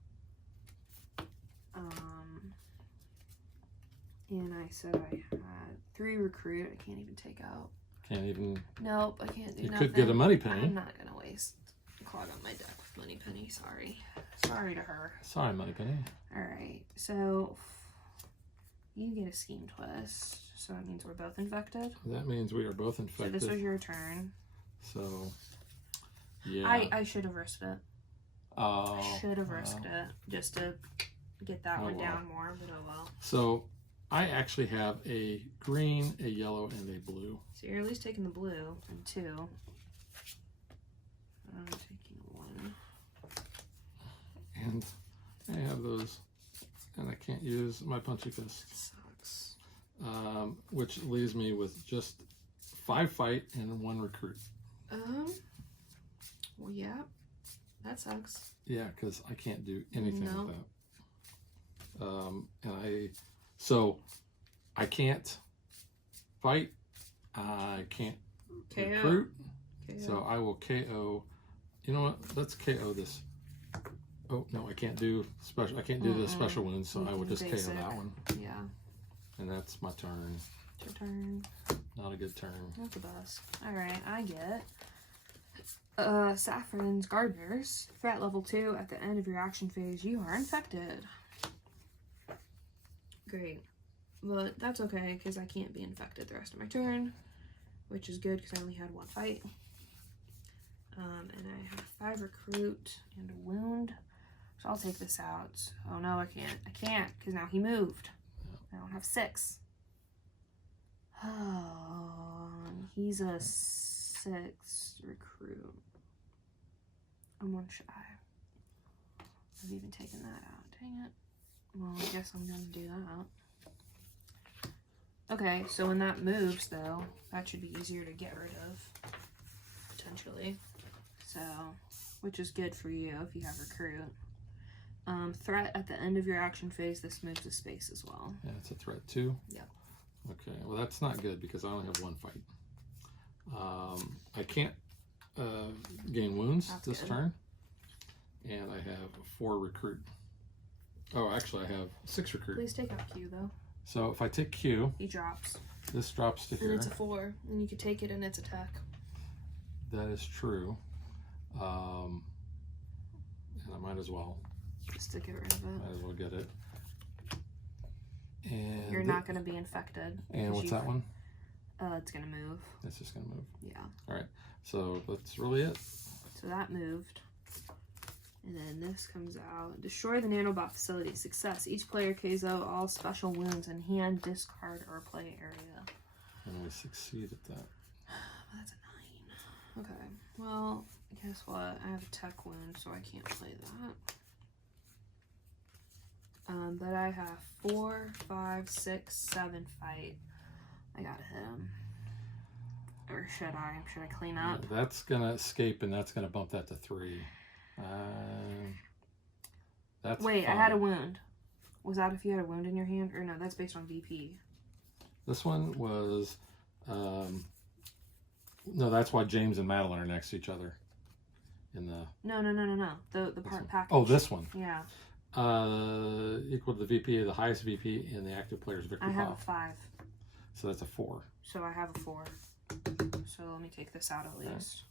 And I said I had 3 recruit. I can't even take out. Can't even. Nope, I can't do you nothing. could get a money penny. I'm not gonna waste clog on my deck with money penny. Sorry to her. Sorry, money penny. All right, so you get a scheme twist. So that means we're both infected. That means we are both infected. So this was your turn. So yeah, I should have risked it. Oh, I should have risked it just to get that one down more. But oh well. So I actually have a green, a yellow, and a blue. So you're at least taking the blue and 2. I'm taking 1. And I have those, and I can't use my punchy fist. Sucks. Which leaves me with just 5 fight and 1 recruit. Well, yeah, that sucks. Yeah, because I can't do anything No. with that. So I can't fight. I can't recruit. KO. So I will KO. You know what? Let's KO this. Oh no, I can't do special. I can't do the special wounds, so I will just KO that one. Yeah. And that's my turn. It's your turn. Not a good turn. Not the best. All right, I get Saffron's Gardeners. Threat level 2. At the end of your action phase, you are infected. Great. But that's okay, because I can't be infected the rest of my turn, which is good, because I only had 1 fight. And I have 5 recruit and a wound. So I'll take this out. Oh no, I can't. I can't, because now he moved. I don't have 6. Oh, he's a 6 recruit. I'm 1 shy. I've even taken that out. Dang it. Well, I guess I'm gonna do that. Okay, so when that moves, though, that should be easier to get rid of, potentially. So, which is good for you if you have recruit. Threat at the end of your action phase, this moves to space as well. Yeah, it's a threat too. Yep. Okay, well that's not good because I only have 1 fight. I can't gain wounds this turn, and I have 4 recruit. Oh, actually I have 6 recruit. Please take out Q though. So if I take Q, He drops. this drops to here. And it's a 4, and you could take it and it's attack. That is true. And I might as well. Just to get rid of it. Might as well get it. And You're not going to be infected. And what's that one? It's going to move. It's just going to move. Yeah. All right. So that's really it. So that moved. And then this comes out. Destroy the nanobot facility. Success. Each player KO all special wounds in hand, discard, or play area. And we succeed at that. That's a 9. Okay. Well, guess what? I have a tech wound, so I can't play that. But I have 4, 5, 6, 7 fight. I gotta hit him. Or should I? Should I clean up? Yeah, that's gonna escape, and that's gonna bump that to 3. That's Wait, fine. I had a wound. Was that if you had a wound in your hand? Or no, that's based on VP. This one was No, that's why James and Madeline are next to each other. In the No. The part package. Oh, this one. Yeah. Equal to the VP, the highest VP in the active player's victory I have pile. a 5. So that's a 4. So I have a 4. So let me take this out at least.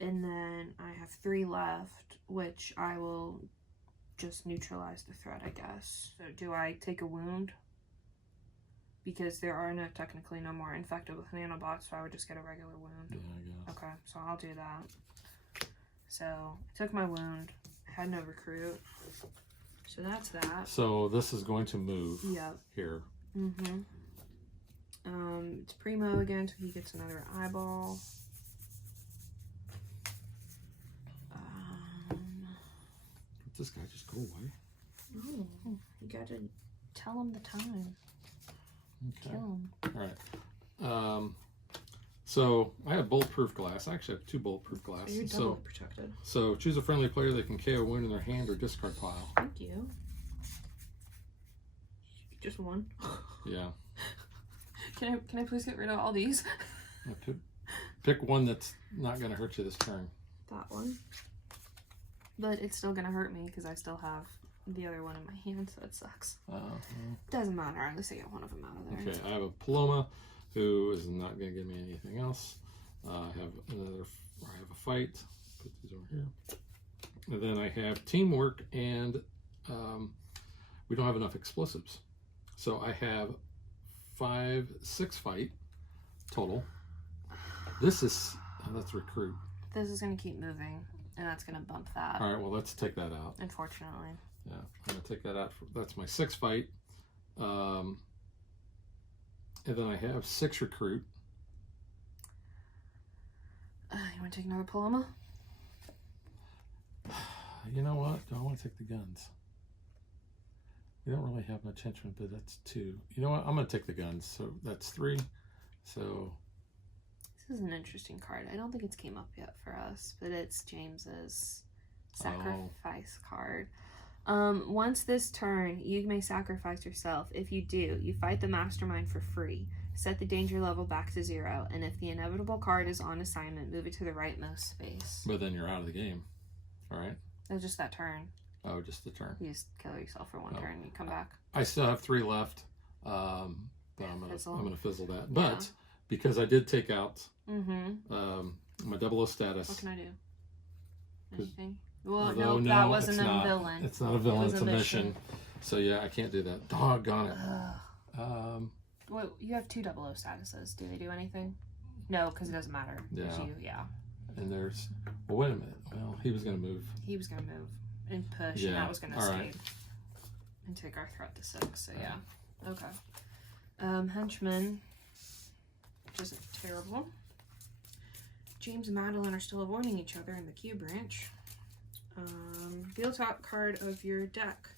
And then I have 3 left, which I will just neutralize the threat, I guess. So do I take a wound? Because there are technically no more infected with nanobots, so I would just get a regular wound. Yeah, I guess. Okay, so I'll do that. So I took my wound, had no recruit. So that's that. So this is going to move here. Mm-hmm. It's Primo again, so he gets another eyeball. Let this guy just go away. Oh, you gotta tell him the time. Okay. Kill him. All right. So I have bulletproof glass. I actually have 2 bulletproof glass. You're double protected. So choose a friendly player that can KO a wound in their hand or discard pile. Thank you. Just one. Yeah. Can I please get rid of all these? Pick one that's not going to hurt you this turn. That one. But it's still gonna hurt me because I still have the other one in my hand, so it sucks. Doesn't matter. At least I get one of them out of there. Okay, I have a Paloma who is not going to give me anything else. I have a fight. Put these over here. And then I have teamwork, and we don't have enough explosives. So I have 6 fight total. This is that's recruit. This is gonna keep moving, and that's gonna bump that. All right, well let's take that out. Unfortunately. Yeah, I'm gonna take that out. That's my 6 fight. And then I have 6 recruit. You want to take another Paloma? You know what? I want to take the guns. We don't really have much henchman, but that's 2. You know what? I'm going to take the guns. So that's 3. So this is an interesting card. I don't think it's came up yet for us, but it's James's sacrifice card. Once this turn, you may sacrifice yourself. If you do, you fight the mastermind for free. Set the danger level back to 0, and if the inevitable card is on assignment, move it to the rightmost space. But then you're out of the game. All right. It was just that turn. Oh, just the turn. You just kill yourself for one turn and you come back. I still have 3 left, but I'm gonna fizzle that. But because I did take out my 00 status. What can I do? Anything? Well, although, no, that wasn't a villain. It's not a villain. It's a mission. So yeah, I can't do that. Doggone it. Well, you have 2 00 statuses. Do they do anything? No, because it doesn't matter. Yeah. And there's. Well, wait a minute. Well, he was gonna move. He was gonna move and push, and that was gonna escape and take our threat to 6. So yeah. Okay. Henchmen. Which is terrible. James and Madeline are still avoiding each other in the Q branch. Deal top card of your deck.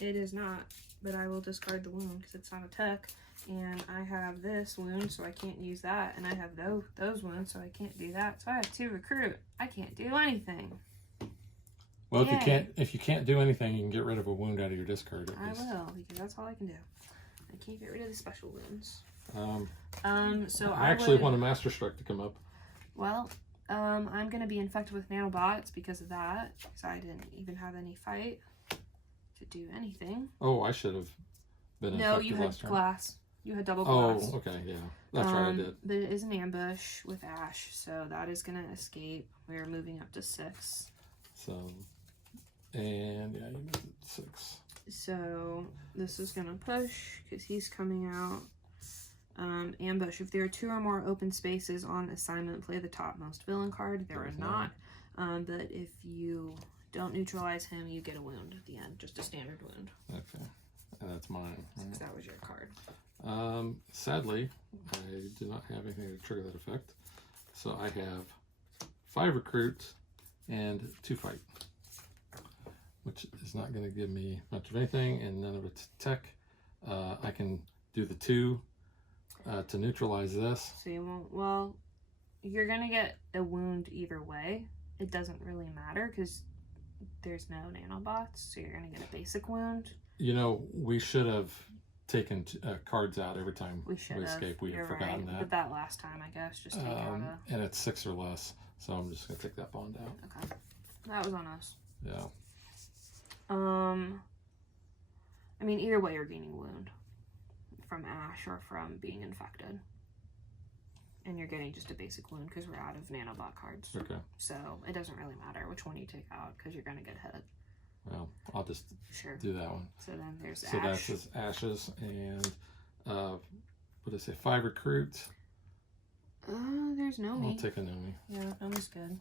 It is not, but I will discard the wound because it's not a tech. And I have this wound, so I can't use that. And I have those wounds, so I can't do that. So I have 2 recruit. I can't do anything. Well, if you can't do anything, you can get rid of a wound out of your discard. I will, because that's all I can do. I can't get rid of the special wounds. So I actually want a Master Strike to come up. Well, I'm gonna be infected with nanobots because of that. Because I didn't even have any fight to do anything. Oh, I should have been infected No, you had last turn. glass. You had double glass. Oh, okay, yeah. That's right, I did. But it is an ambush with Ash, so that is gonna escape. We are moving up to 6. So, and yeah, you moved it to 6. So this is gonna push because he's coming out. Ambush. If there are 2 or more open spaces on assignment, play the topmost villain card. There are not. But if you don't neutralize him, you get a wound at the end. Just a standard wound. Okay. And that's mine. Because that was your card. Sadly, I do not have anything to trigger that effect. So I have 5 recruit and 2 fight. Which is not going to give me much of anything, and none of it's tech. I can do the 2 to neutralize this. So you won't, well, you're going to get a wound either way. It doesn't really matter because there's no nanobots, so you're going to get a basic wound. You know, we should have taken cards out every time We should escape. We You're have forgotten right. that. But that last time, I guess, just take out a... And it's 6 or less, so I'm just gonna take that bond out. Okay. That was on us. Yeah. I mean, either way, you're gaining wound from ash or from being infected. And you're getting just a basic wound because we're out of nanobot cards. Okay. So it doesn't really matter which one you take out because you're going to get hit. Well, I'll just Sure. do that one. So then there's So ash. that's his ashes and what did I say? 5 recruit. There's Nomi. I'll take a Nomi. Yeah, Nomi's good.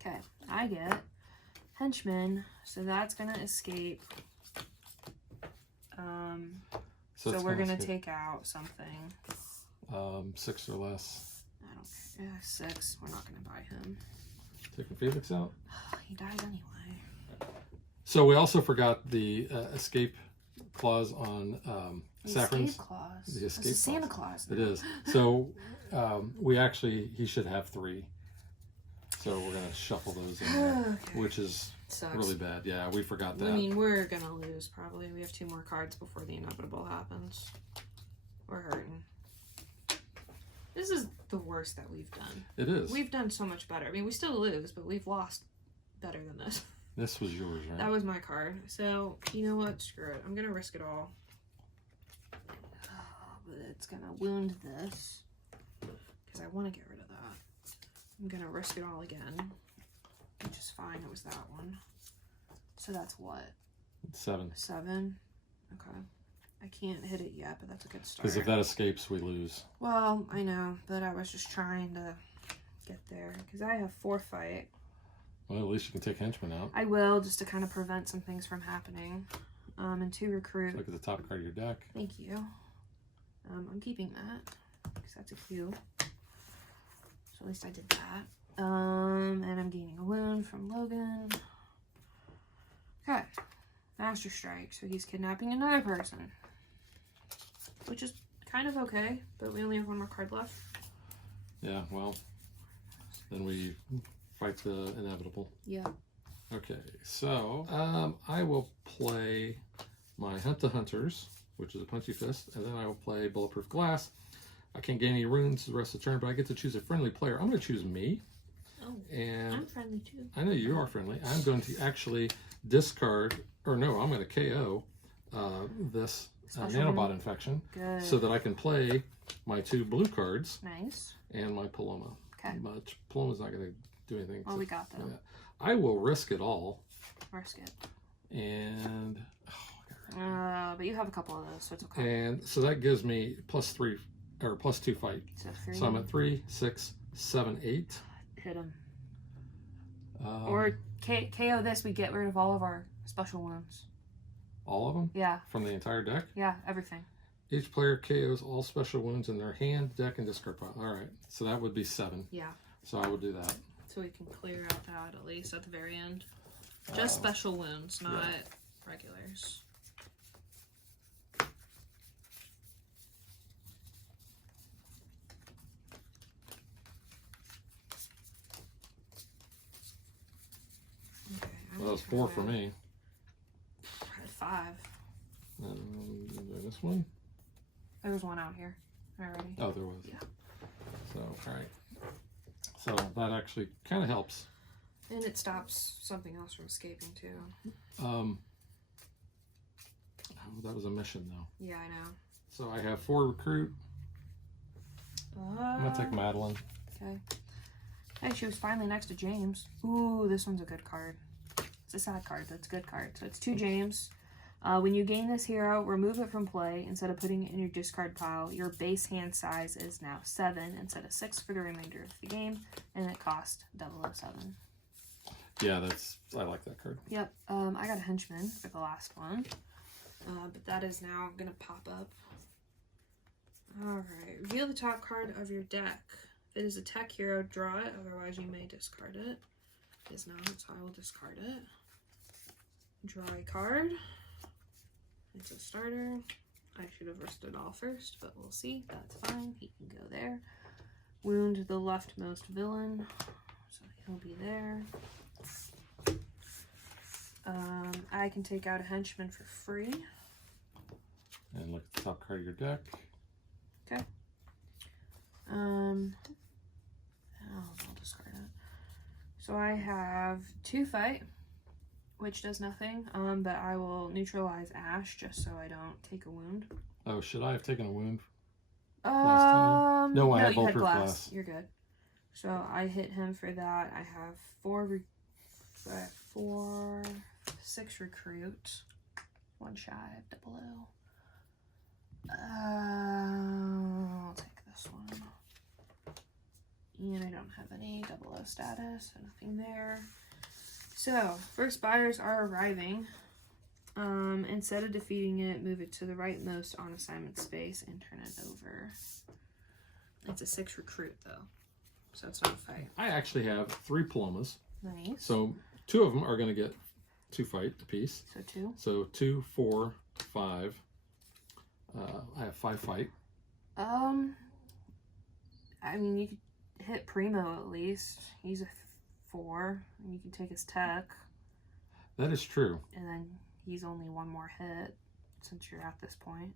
Okay, I get henchman, so that's gonna escape. So it's we're gonna escape. take out something. 6 or less. I don't care. Yeah, 6. We're not gonna buy him. Taking Felix out. He dies anyway. So we also forgot the escape clause on The Saffron's. escape clause. The That's escape a Santa Claus. It is. So he should have 3. So we're gonna shuffle those in there, Okay. which is Sucks. really bad. Yeah, we forgot that. I mean, we're gonna lose probably. We have 2 more cards before the inevitable happens. We're hurting. This is the worst that we've done. It is. We've done so much better. I mean, we still lose, but we've lost better than this. This was yours, right? That was my card. So, you know what? Screw it. I'm gonna risk it all. But it's gonna wound this. Because I want to get rid of that. I'm gonna risk it all again. Which is fine. It was that one. So that's what? 7. 7? Okay. I can't hit it yet, but that's a good start. Because if that escapes, we lose. Well, I know, but I was just trying to get there. Because I have 4 fight. Well, at least you can take henchman out. I will, just to kind of prevent some things from happening. And 2 recruit. Look at the top card of your deck. Thank you. I'm keeping that. Because that's a Q. So at least I did that. And I'm gaining a wound from Logan. Okay. Master Strike. So he's kidnapping another person. Which is kind of okay, but we only have 1 more card left. Yeah, well, then we fight the inevitable. Yeah. Okay, so I will play my Hunt the Hunters, which is a Punchy Fist, and then I will play Bulletproof Glass. I can't gain any runes the rest of the turn, but I get to choose a friendly player. I'm going to choose me. Oh, and I'm friendly too. I know you are friendly. I'm going to actually discard, or no, I'm going to KO this nanobot infection. Good. So that I can play my 2 blue cards. Nice. And my Paloma. Okay. But Paloma's not going to do anything. Well, we got them. Yeah. I will risk it all. Risk it. And but you have a couple of those, so it's okay. and so that gives me +3 or +2 fight. So 3. So I'm at 3, 6, 7, 8. Hit him. Or KO this, we get rid of all of our special wounds. All of them? Yeah. From the entire deck? Yeah, everything. Each player KOs all special wounds in their hand, deck, and discard pile. All right. So that would be 7. Yeah. So I would do that. So we can clear out that at least at the very end. Just special wounds, not regulars. Okay, Well, that was 4 for me. I had 5. And this one? There was 1 out here already. Oh, there was. Yeah. So, all right. So that actually kind of helps. And it stops something else from escaping too. Oh, that was a mission though. Yeah, I know. So I have 4 recruit. I'm gonna take Madeline. Okay. Hey, she was finally next to James. Ooh, this one's a good card. It's a sad card, but it's a good card. So it's 2 James. When you gain this hero, remove it from play. Instead of putting it in your discard pile, your base hand size is now 7 instead of 6 for the remainder of the game, and it cost 007. Yeah, I like that card. Yep. I got a henchman for the last one, but that is now gonna pop up. All right. Reveal the top card of your deck. If it is a tech hero, draw it. Otherwise, you may discard it. It is not, so I will discard it. Draw a card. It's a starter. I should have risked it all first, but we'll see. That's fine. He can go there. Wound the leftmost villain. So he'll be there. I can take out a henchman for free. And and look at the top card of your deck. Okay. I'll discard it. So I have 2 fight, which does nothing. But I will neutralize Ash just so I don't take a wound. Oh, should I have taken a wound last time? No, I have you had bulletproof glass. glass. You're good. So I hit him for that. I have 6 recruit. 1 shy of double O. I'll take this one. And I don't have any double O status, so nothing there. So, first buyers are arriving. Instead of defeating it, move it to the rightmost on assignment space and turn it over. It's a 6 recruit though, so it's not a fight. I actually have 3 Palomas. Nice. So 2 of them are going to get 2 fight apiece. So 2. So 2, 4, 5. I have 5 fight. I mean, you could hit Primo at least. He's a 4, and you can take his tech. That is true. And then he's only 1 more hit since you're at this point.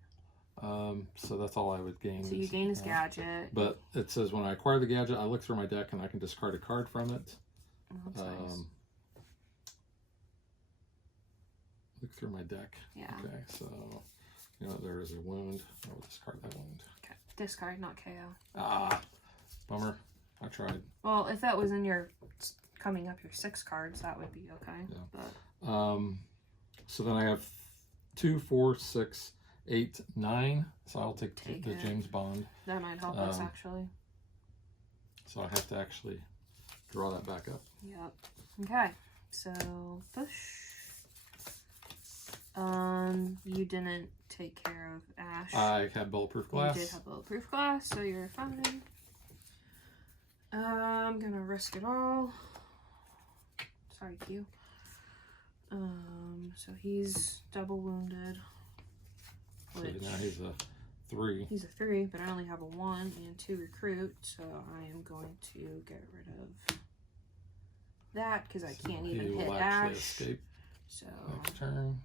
So that's all I would gain. So you gain his gadget. But it says when I acquire the gadget, I look through my deck and I can discard a card from it. Oh, that's nice. Look through my deck. Yeah. Okay, so you know there is a wound. I will discard that wound. Okay. Discard, not KO. Ah, bummer. I tried. Well, if that was in your coming up your 6 cards, that would be okay. Yeah. But so then I have 2, 4, 6, 8, 9. So I'll take the it. James Bond. That might help us actually. So I have to actually draw that back up. Yep. Okay. So push. You didn't take care of Ash. I had bulletproof glass. You did have bulletproof glass, so you're fine. I'm gonna risk it all. Sorry, Q. So he's double wounded. So now he's a 3. He's a 3, but I only have a 1 and 2 recruit, so I am going to get rid of that because I can't even hit Ash. Escape. So Next turn.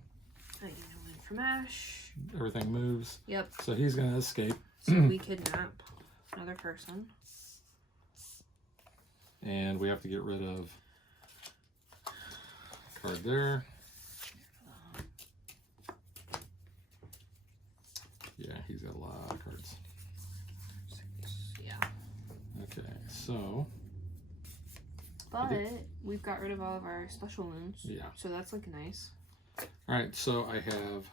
I get a win from Ash. Everything moves. Yep. So he's going to escape. So we kidnap another person. And we have to get rid of a card there. Yeah, he's got a lot of cards. Yeah. Okay, so. But we've got rid of all of our special wounds. Yeah. So that's looking nice. All right, so I have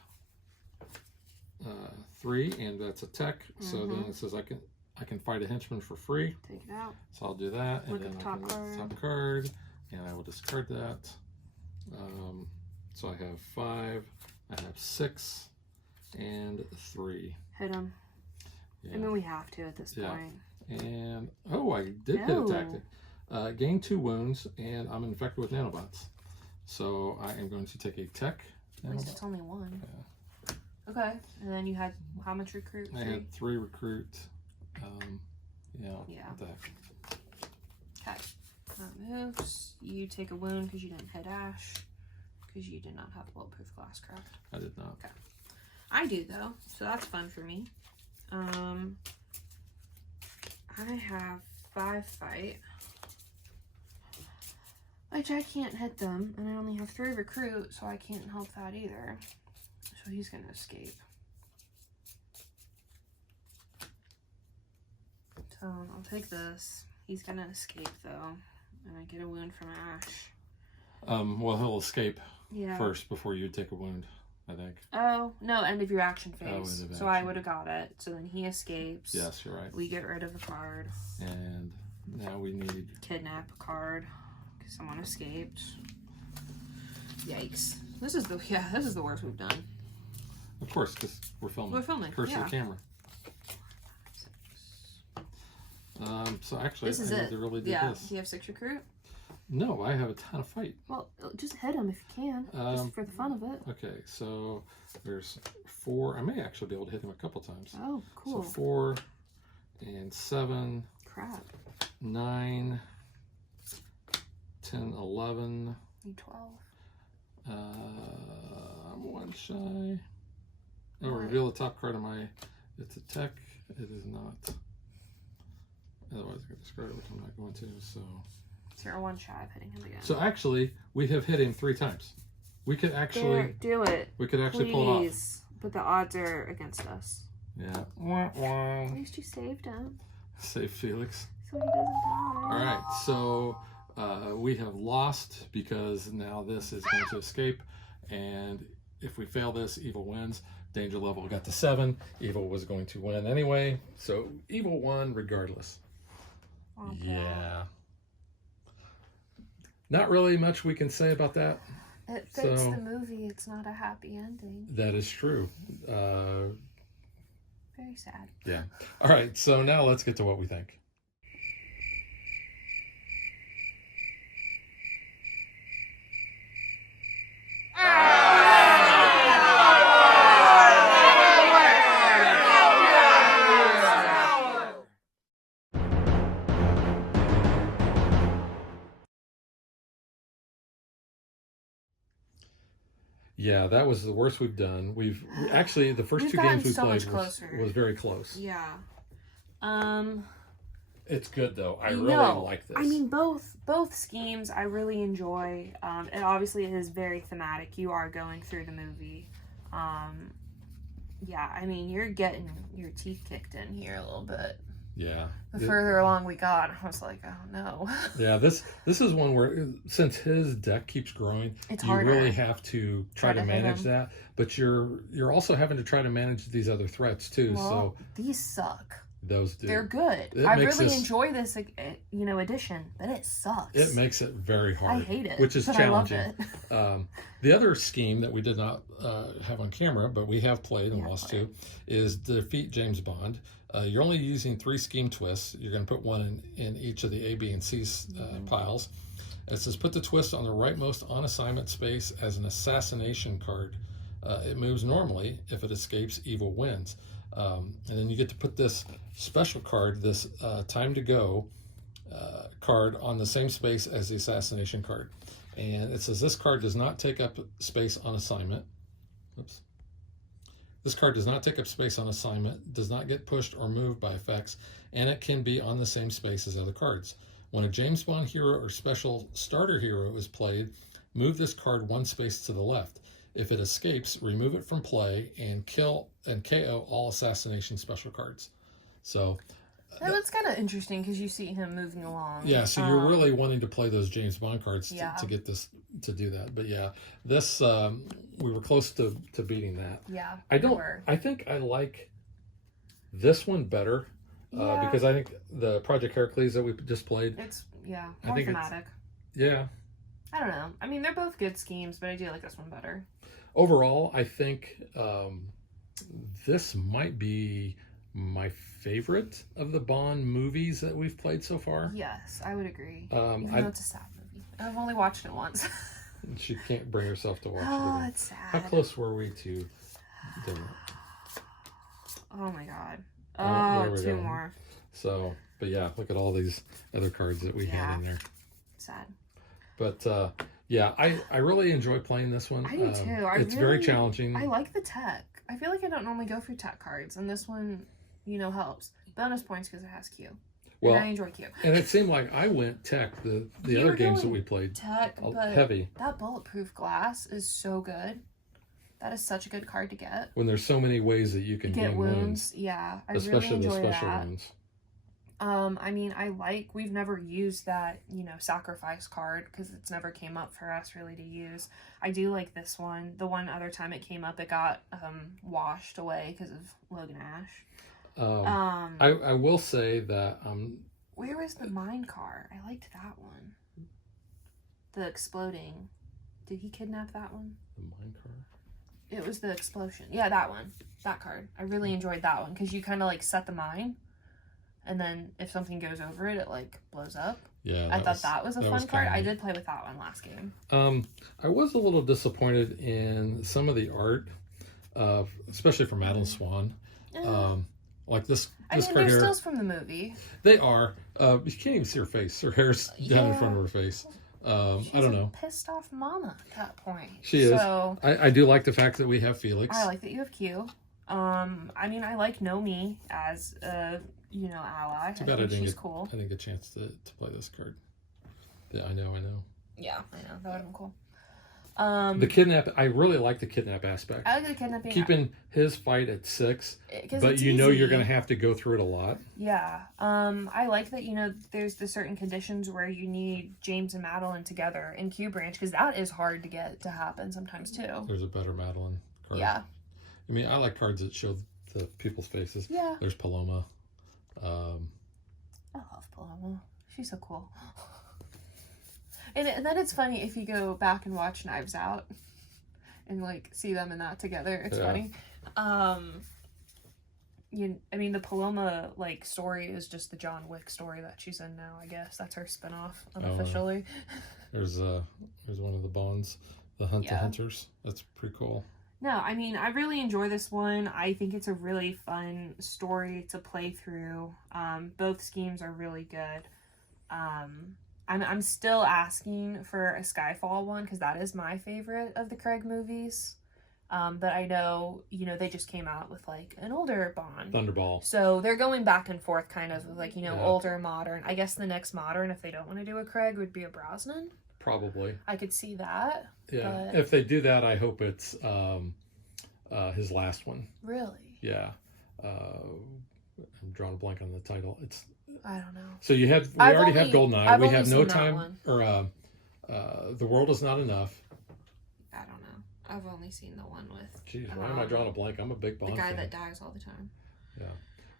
3, and that's a tech. So then it says I can fight a henchman for free. Take it out. So I'll do that, and Look then at the I top can look at the card. top card, and I will discard that. So I have 5, I have 6, and 3. Hit him. Yeah. I mean, we have to at this point. And oh, I did hit a tactic. Gain 2 wounds, and I'm infected with nanobots. So I am going to take a tech. At least it's only 1. Yeah. Okay, and then you had how much recruit? 3? I had 3 recruit. Yeah. What the heck? Okay. That moves. You take a wound because you didn't hit Ash. Because you did not have bulletproof glass, correct? I did not. Okay. I do though, so that's fun for me. I have 5 fight, which I can't hit them, and I only have 3 recruit, so I can't help that either. So he's gonna escape. So I'll take this. He's gonna escape though, and I get a wound from Ash. Well, he'll escape Yeah. first before you take a wound, I think. Oh, no, end of your action phase. End of so I action. would have got it. So then he escapes. Yes, you're right. We get rid of a card. And now we need... Kidnap a card. Because someone escaped. Yikes. This is the worst we've done. Of course, because we're filming. We're filming, Curse yeah. the camera. So actually, This is I it. need to really do this. Do you have 6 recruit? No, I have a ton of fight. Well, just hit him if you can. Just for the fun of it. Okay, so there's 4. I may actually be able to hit him a couple times. Oh, cool. So 4 and 7, Crap. 9, 10, 11. You 12. I'm 1 shy. I'll reveal the top card of my. It's a tech. It is not. Otherwise, I could discard it, which I'm not going to. So. 0-1 shy of hitting him again. So actually, we have hit him 3 times. We could actually there, do it. We could actually pull it off. But the odds are against us. Yeah. Wah, wah. At least you saved him. Save Felix. So he doesn't die. All right. So we have lost because now this is going to escape, and if we fail this, Evil wins. Danger level got to 7. Evil was going to win anyway, so Evil won regardless. Okay. Yeah. Not really much we can say about that. It fits the movie. It's not a happy ending. That is true. Very sad. Yeah. All right. So now let's get to what we think. Yeah, that was the worst we've done. We've actually the first 2 games we played was very close. Yeah. It's good though. I really like this. I mean, both schemes I really enjoy. It obviously is very thematic. You are going through the movie. Yeah, I mean, you're getting your teeth kicked in here a little bit. Yeah. The further along we got, I was like, oh no. Yeah, this is one where since his deck keeps growing, it's you harder. really have to try to manage that. But you're also having to try to manage these other threats too. Well, so these suck. Those do. They're good. I really enjoy this, edition, but it sucks. It makes it very hard. I hate it, which is challenging. I love it. The other scheme that we did not have on camera, but we have played and lost to, is defeat James Bond. You're only using 3 scheme twists. You're going to put one in each of the A, B, and C piles. It says put the twist on the rightmost on assignment space as an assassination card. It moves normally. If it escapes, Evil wins. And then you get to put this special card, this time to go card, on the same space as the assassination card. And it says this card does not take up space on assignment. Oops. This card does not take up space on assignment, does not get pushed or moved by effects, and it can be on the same space as other cards. When a James Bond hero or special starter hero is played, move this card 1 space to the left. If it escapes, remove it from play and KO all assassination special cards. So that's kind of interesting because you see him moving along. Yeah, so you're really wanting to play those James Bond cards to get this to do that. But yeah, this we were close to beating that. Yeah, I think I like this one better because I think the Project Heracles that we just played. It's more thematic. Yeah. I don't know. I mean, they're both good schemes, but I do like this one better. Overall, I think this might be my favorite of the Bond movies that we've played so far. Yes, I would agree. Even though it's a sad movie. I've only watched it once. She can't bring herself to watch it. Oh, it's sad. How close were we to doing it? Oh my god. 2 more. So, but yeah, look at all these other cards that we had in there. Sad. But I really enjoy playing this one. I do too. It's very challenging. I like the tech. I feel like I don't normally go for tech cards, and this one, helps. Bonus points because it has Q. Well, and I enjoy Q. And it seemed like I went tech the other games that we played. Tech, but heavy. That bulletproof glass is so good. That is such a good card to get. When there's so many ways that you can get wounds. Yeah, especially really enjoy the special that. wounds. I mean, we've never used that, sacrifice card because it's never came up for us really to use. I do like this one. The one other time it came up, it got washed away because of Logan Ash. I will say that where was the mine car? I liked that one. The exploding. Did he kidnap that one? The mine car? It was the explosion. Yeah, that one. That card. I really enjoyed that one because you kind of set the mine. And then if something goes over it, it blows up. Yeah, I thought that was a fun card. I did play with that one last game. I was a little disappointed in some of the art, especially for Madeline Swan. Like this I mean, card they're here. stills from the movie. They are. You can't even see her face. Her hair's down in front of her face. I don't know. Pissed off mama at that point. She is. I do like the fact that we have Felix. I like that you have Q. I mean, I like Nomi as a, ally. Too bad I think she's get, cool. I didn't get a chance to play this card. Yeah, I know. Yeah, I know. That would have been cool. The kidnap, I really like the kidnap aspect. I like the kidnapping. Keeping his fight at 6, but it's you know easy. you're going to have to go through it a lot. Yeah. I like that, there's the certain conditions where you need James and Madeline together in Q Branch, because that is hard to get to happen sometimes too. There's a better Madeline card. Yeah. I mean, I like cards that show the people's faces. Yeah. There's Paloma. I love Paloma. She's so cool. And then it's funny if you go back and watch Knives Out and like see them in that together. It's funny. I mean, the Paloma like story is just the John Wick story that she's in now. I guess that's her spinoff unofficially. There's one of the Bonds, the Hunt the Hunters. That's pretty cool. No, I mean, I really enjoy this one. I think it's a really fun story to play through. Both schemes are really good. I'm still asking for a Skyfall one, because that is my favorite of the Craig movies. But I know, they just came out with like an older Bond. Thunderball. So they're going back and forth kind of like, older, modern. I guess the next modern, if they don't want to do a Craig, would be a Brosnan. Probably. I could see that. Yeah. But... if they do that, I hope it's his last one. Really? Yeah. I'm drawing a blank on the title. I don't know. So we already have Goldeneye. We have No Time, or The World Is Not Enough. I don't know. I've only seen the one with... Jeez, why am I drawing a blank? I'm a big Bond fan. The guy that dies all the time. Yeah.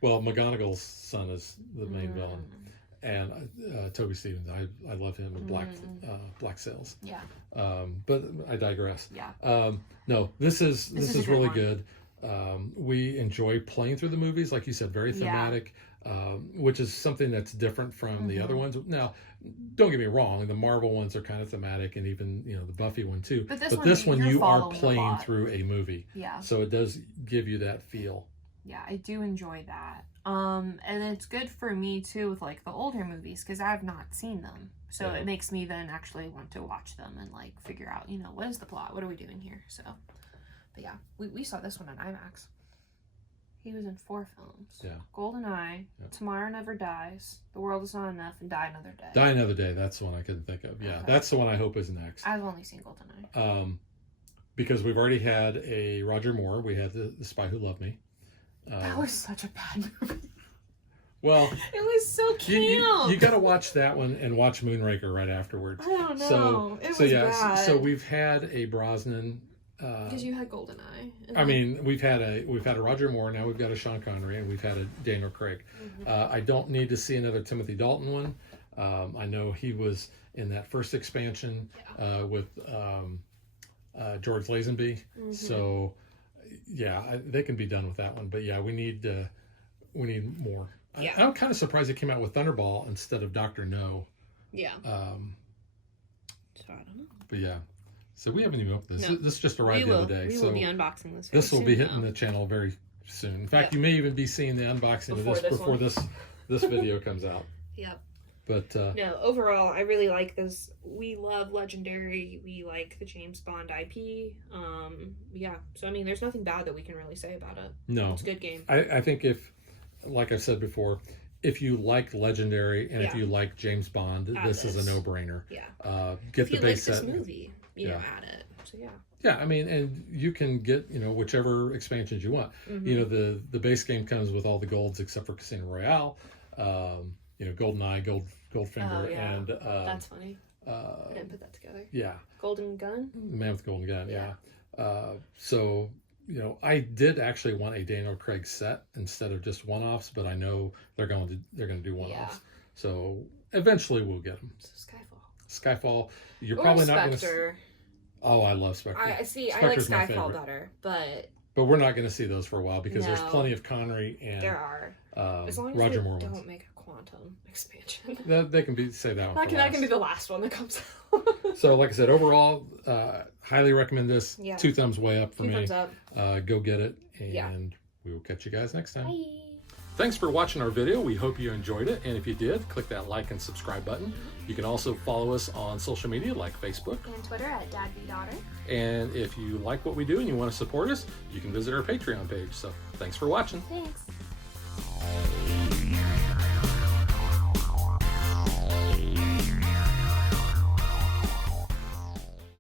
Well, McGonagall's son is the main villain. And Toby Stevens, I love him in Black Sails. Yeah. But I digress. Yeah. No, this is really good. We enjoy playing through the movies, like you said, very thematic, which is something that's different from the other ones. Now, don't get me wrong, the Marvel ones are kind of thematic, and even the Buffy one too. But this one you are playing through a movie. Yeah. So it does give you that feel. Yeah, I do enjoy that. And it's good for me too with like the older movies, because I've not seen them. So it makes me then actually want to watch them and like figure out, what is the plot? What are we doing here? So, but yeah, we saw this one on IMAX. He was in 4 films. Yeah. Goldeneye, Tomorrow Never Dies, The World Is Not Enough, and Die Another Day. Die Another Day, that's the one I couldn't think of. Yeah, that's the one I hope is next. I've only seen Goldeneye. Because we've already had a Roger Moore. We had the Spy Who Loved Me. That was such a bad movie. Well, it was so cute. You got to watch that one and watch Moonraker right afterwards. I don't know. It was bad. So we've had a Brosnan. Because you had Goldeneye. I mean, we've had a Roger Moore. Now we've got a Sean Connery, and we've had a Daniel Craig. I don't need to see another Timothy Dalton one. I know he was in that first expansion with George Lazenby. So. Yeah, they can be done with that one, but yeah, we need more. Yeah. I'm kind of surprised they came out with Thunderball instead of Dr. No. Yeah. So I don't know. But yeah, so we haven't even opened this. No. This just arrived the other day. We will be unboxing this. This will be hitting the channel very soon. In fact, you may even be seeing the unboxing of this before this video comes out. Yep. But no, overall, I really like this. We love Legendary. We like the James Bond IP. Yeah. So I mean, there's nothing bad that we can really say about it. No, it's a good game. I think like I've said before, if you like Legendary and if you like James Bond, this is a no-brainer. Yeah. Get the base set. If you like this movie, add it. So yeah. Yeah, I mean, and you can get whichever expansions you want. The base game comes with all the golds except for Casino Royale. Goldeneye, Goldfinger, and that's funny. I didn't put that together. Yeah. Golden Gun. The Man with the Golden Gun. Yeah. So I did actually want a Daniel Craig set instead of just one-offs, but I know they're going to do one-offs. So eventually we'll get them. So Skyfall. You're probably not going to. Oh, I love Spectre. I like Skyfall better, but we're not going to see those for a while because there's plenty of Connery and there are. As long as Roger they Moore don't ones. make a Quantum expansion. They can say that one. That can be the last one that comes out. So, like I said, overall, highly recommend this. Yeah. 2 thumbs way up for me. 2 thumbs up. Go get it, and we will catch you guys next time. Bye. Thanks for watching our video. We hope you enjoyed it. And if you did, click that like and subscribe button. You can also follow us on social media like Facebook and Twitter at DadBeDaughter. And if you like what we do and you want to support us, you can visit our Patreon page. So thanks for watching. Thanks.